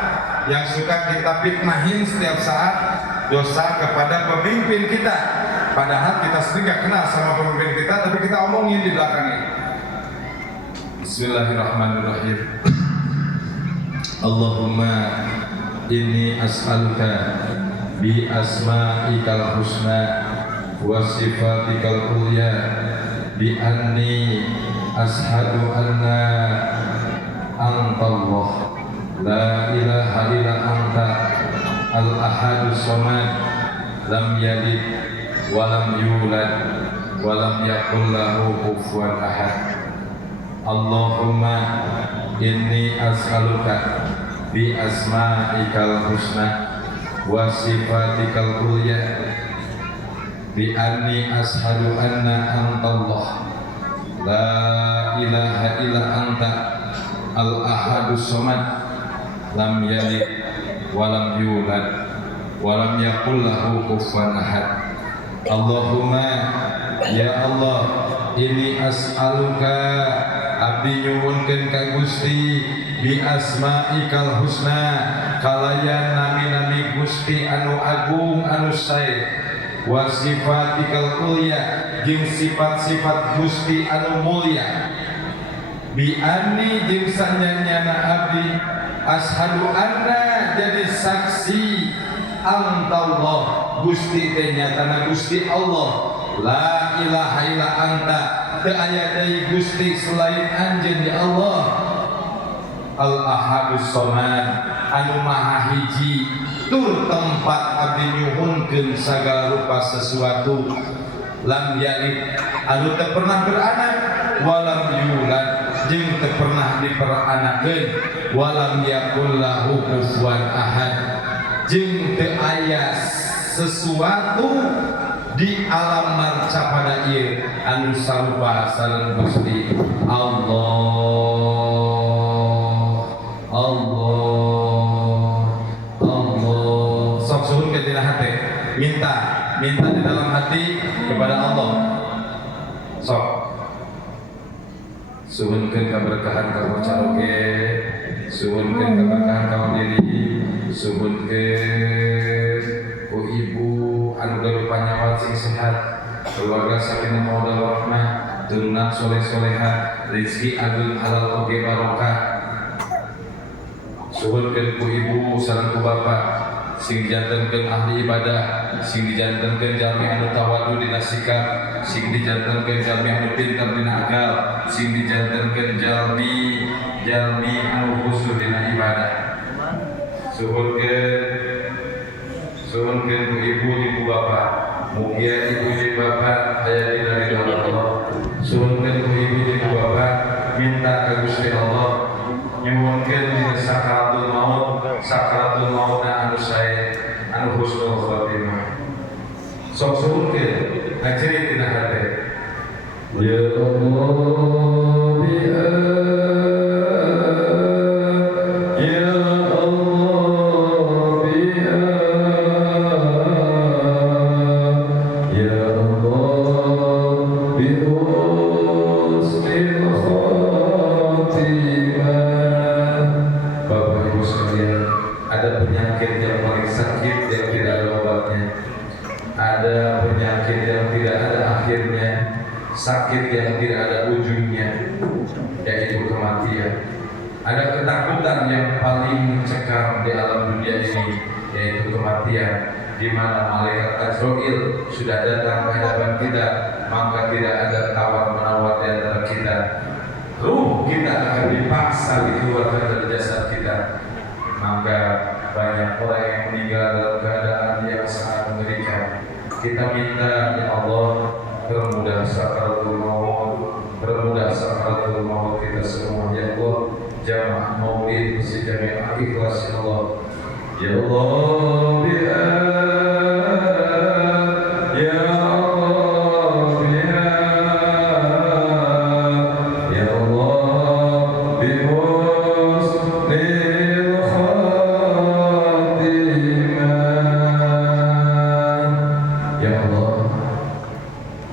yang suka kita fitnahin setiap saat, dosa kepada pemimpin kita, padahal kita sendiri gak kenal sama pemimpin kita, tapi kita omongin di belakangnya. Bismillahirrahmanirrahim. Allahumma inni as'aluka bi asma'ikal husna wa sifatikal ulya bi anni ashadu anna anta Allah la ilaha illa anta al-ahadus samad lam yalid wa lam yulad wa lam yakul lahu kufuwan ahad. Allahumma inni as'aluka bi asma'ikal husna wa sifatikal ulya bi anni ashadu anna anta Allah la ilaha illa anta al-ahadus samad lam yalid wa lam yulad wa lam yakul lahu kufuwan ahad. Allahumma ya Allah, ini as'aluka abdi nyuwunkeun ka Gusti bi asma'ikal husna kalayan nami-nami Gusti anu agung anu sae wa sifatikal ulya jeung sifat-sifat Gusti anu mulya bi anni jeung sanyanyana abdi ashadu anna jadi saksi anta Allah Gusti teh nyatana Gusti Allah la ilaha illa anta teu aya deui Gusti selain anjeun ya Allah al-ahadus samad anu maha hiji tur tempat abdi nyuhunkeun sagala rupa sesuatu lam yalid anu teu pernah beranak walam yulad jeung teu pernah diperanakeun walam yakul lahu kufuwan ahad jeung teu aya sesuatu di alam marca pada ieu anu sarupa sareng Gusti Allah. Sok suhun ke dina hati, minta di dalam hati kepada Allah. Sok suhunkeun kaberkahan ka bocah oge, suhunkeun kaberkahan ka diri, suhunkeun ku ibu anu galupa nyawa sing sehat, keluarga sakinah mawaddah warahmah, turunan soleh-solehah, rezeki agung halal oge barokah. Suhunkeun ku ibu sareng ku bapak sing dijantenkeun ahli ibadah, sing dijantenkeun jalmi anu tawadu dina sikap, sing dijantenkeun jalmi anu pinter dina akal, sing dijantenkeun jalmi anu khusyuk dina ibadah. Suhunkeun ku ibu jeung ku bapak, mugia ibu jeung bapak aya dina ridho Allah. Suhunkeun ku ibu jeung ku bapak minta ka Gusti Allah nyuwunkeun dina sakaratul maut anu sae anu husnul khotimah. Sok suhunkeun ngajerit dina hate. Ya Allah ada penyakit yang tidak ada akhirnya, sakit yang tidak ada ujungnya, yaitu kematian. Ada ketakutan yang paling mencekam di alam dunia ini, yaitu kematian, di mana malaikat Azrail sudah datang ke hadapan kita, maka tidak ada tawar-menawar di antara kita. Ruh kita akan dipaksa dikeluarkan dari jasad kita. Maka banyak orang yang meninggal dalam keadaan yang sangat mengerikan. Kita minta, ya Allah, permudah sakaratul maut, permudah sakaratul maut kita semua, ya Allah. Jamaah maulid sejamiah ikhlas, ya Allah. Ya Allah, ya Allah, ya Allah, bihusnil khatimah. Ya Allah,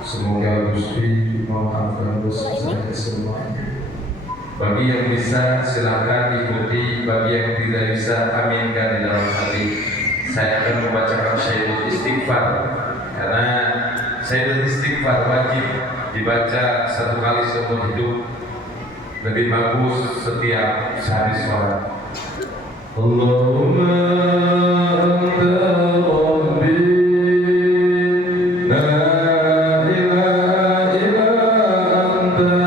semoga Gusti memaafkan dosa saya semuanya. Bagi yang bisa silakan ikuti, bagi yang tidak bisa aminkan di dalam hati. Saya akan membacakan Syahidul Istighfar, karena Syahidul Istighfar wajib dibaca 1 kali seumur hidup. Lebih bagus setiap sehari sholat. Allahumma anta rabbi la ilaha illa anta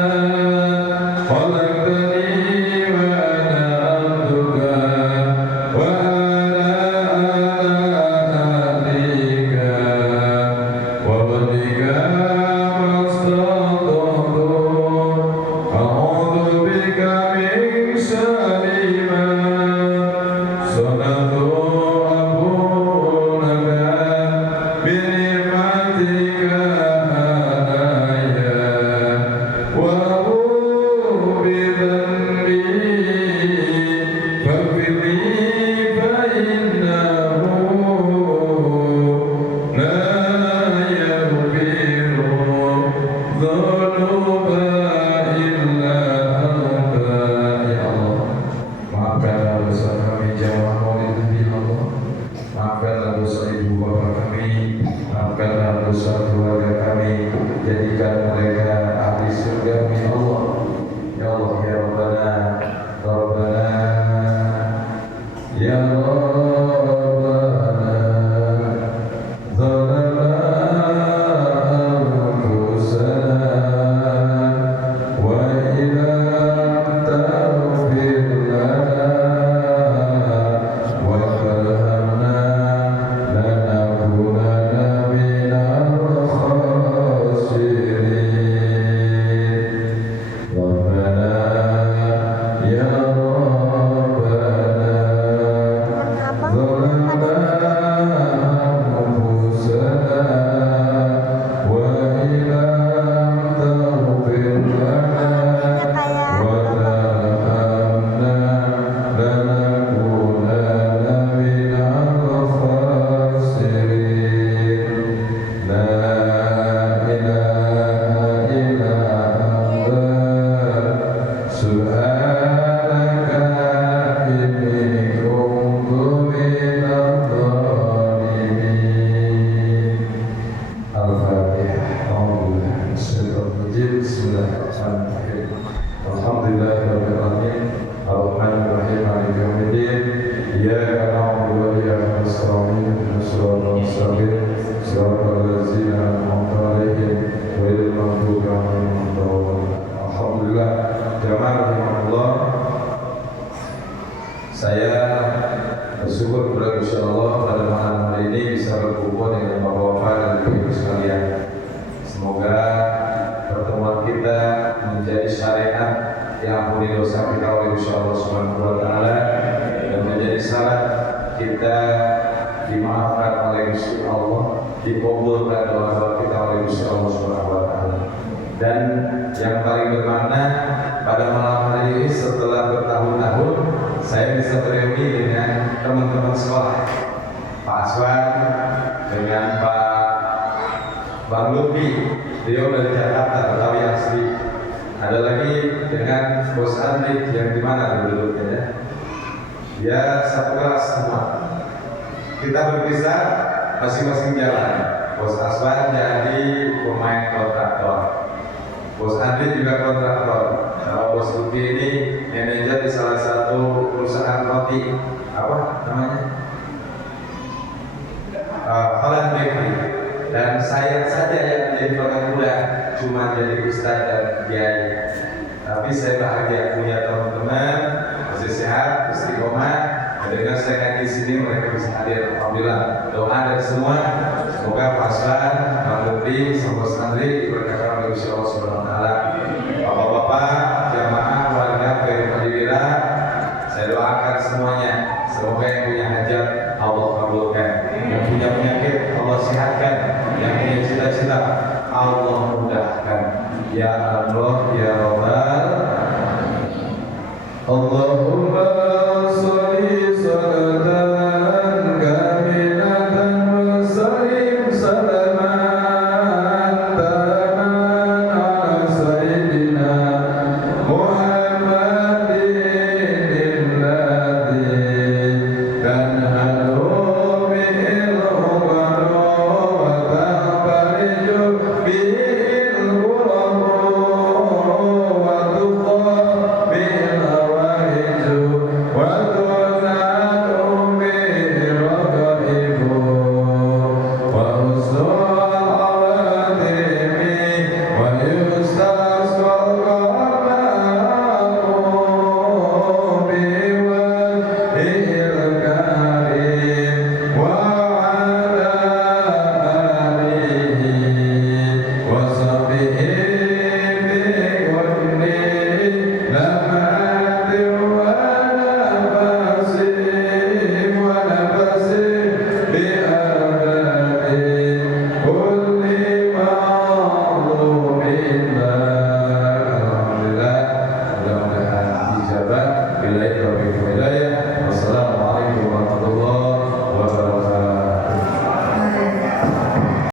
khalaqtani wa ana abduka wa ana ahlika wa badika mastata'tu a'udzu bika min syarri ma sana'tu abunaka bi ni'matika alayya wa abu'u bi dhanbi faghfirli fa innahu la yaghfiru dhunuba illa anta. Ya Allah, maafkanlah dosa kami jamaah maulid Nabi Allah, maafkanlah dosa ibu bapa kami, maafkanlah dosa keluarga kami, jadikan mereka ahli surga ya Allah. Ya Allah, ya Rabbana, Rabbana, ya Rabbana, zalamna anfusana wa ilam taghfir lana wa tarhamna lanakunanna minal khasirin. Rabbana, ya Rabbana, zalamna anfusana wa ilam taghfir lana wa tarhamna lanakunanna minal khasirin. La ilaha illa anta subhanaka inni kuntu minadh dhalimin. Al-Fatihah. Alhamdulillah. Bismillahirrahmanirrahim. Alhamdulillahirabbil alamin. Arrahmanirrahim. Maliki yaumiddin. Iyyaka na'budu wa iyyaka nasta'in. Ihdinas siratal mustaqim. Siratal ladzina an'amta 'alaihim ghairil maghdubi 'alaihim waladdallin. Alhamdulillah. Jamaah rahimahullah. Saya bersyukur kepada Gusti Allah pada malam hari ini bisa berkumpul dengan Bapak-bapak dan Ibu sekalian. Semoga pertemuan kita menjadi syariat yang ampuni dosa kita oleh Gusti Allah Subhanahu wa taala dan menjadi syarat kita dimaafkan oleh Gusti Allah, dikabulkan doa-doa kita oleh Gusti Allah Subhanahu wa taala. Dan yang paling bermakna pada malam hari ini setelah bertahun-tahun saya bisa bereuni dengan teman-teman sekolah, Pak Aswan dengan Pak Bang Lutfi, beliau dari Jakarta, Betawi asli. Ada lagi dengan Bos Andik yang di mana duduknya ya? Ya satu kelas semua. Kita berpisah masing-masing jalan. Bos Aswan jadi pemain kontraktor, Bos Andri juga kontraktor. Kalau Bos Luki ini manajer di salah satu perusahaan roti, apa namanya? Holland Bakery. Dan saya saja yang menjadi pengangguran, cuma jadi ustadz dan kiai. Tapi saya bahagia punya teman-teman masih sehat, istiqomah. Dengan saya ngaji di sini mereka bisa hadir. Alhamdulillah. Doa dari semua, semoga Pak Aslan, Pak Mufti, Sobat Santri diberkahi oleh Gusti Allah Subhanahu Wa Taala. Bapak-bapak, jamaah, warga Perwira, saya doakan semuanya. Semoga yang punya hajat Allah kabulkan, yang punya penyakit Allah sehatkan, yang punya cita-cita Allah mudahkan. Ya Allah.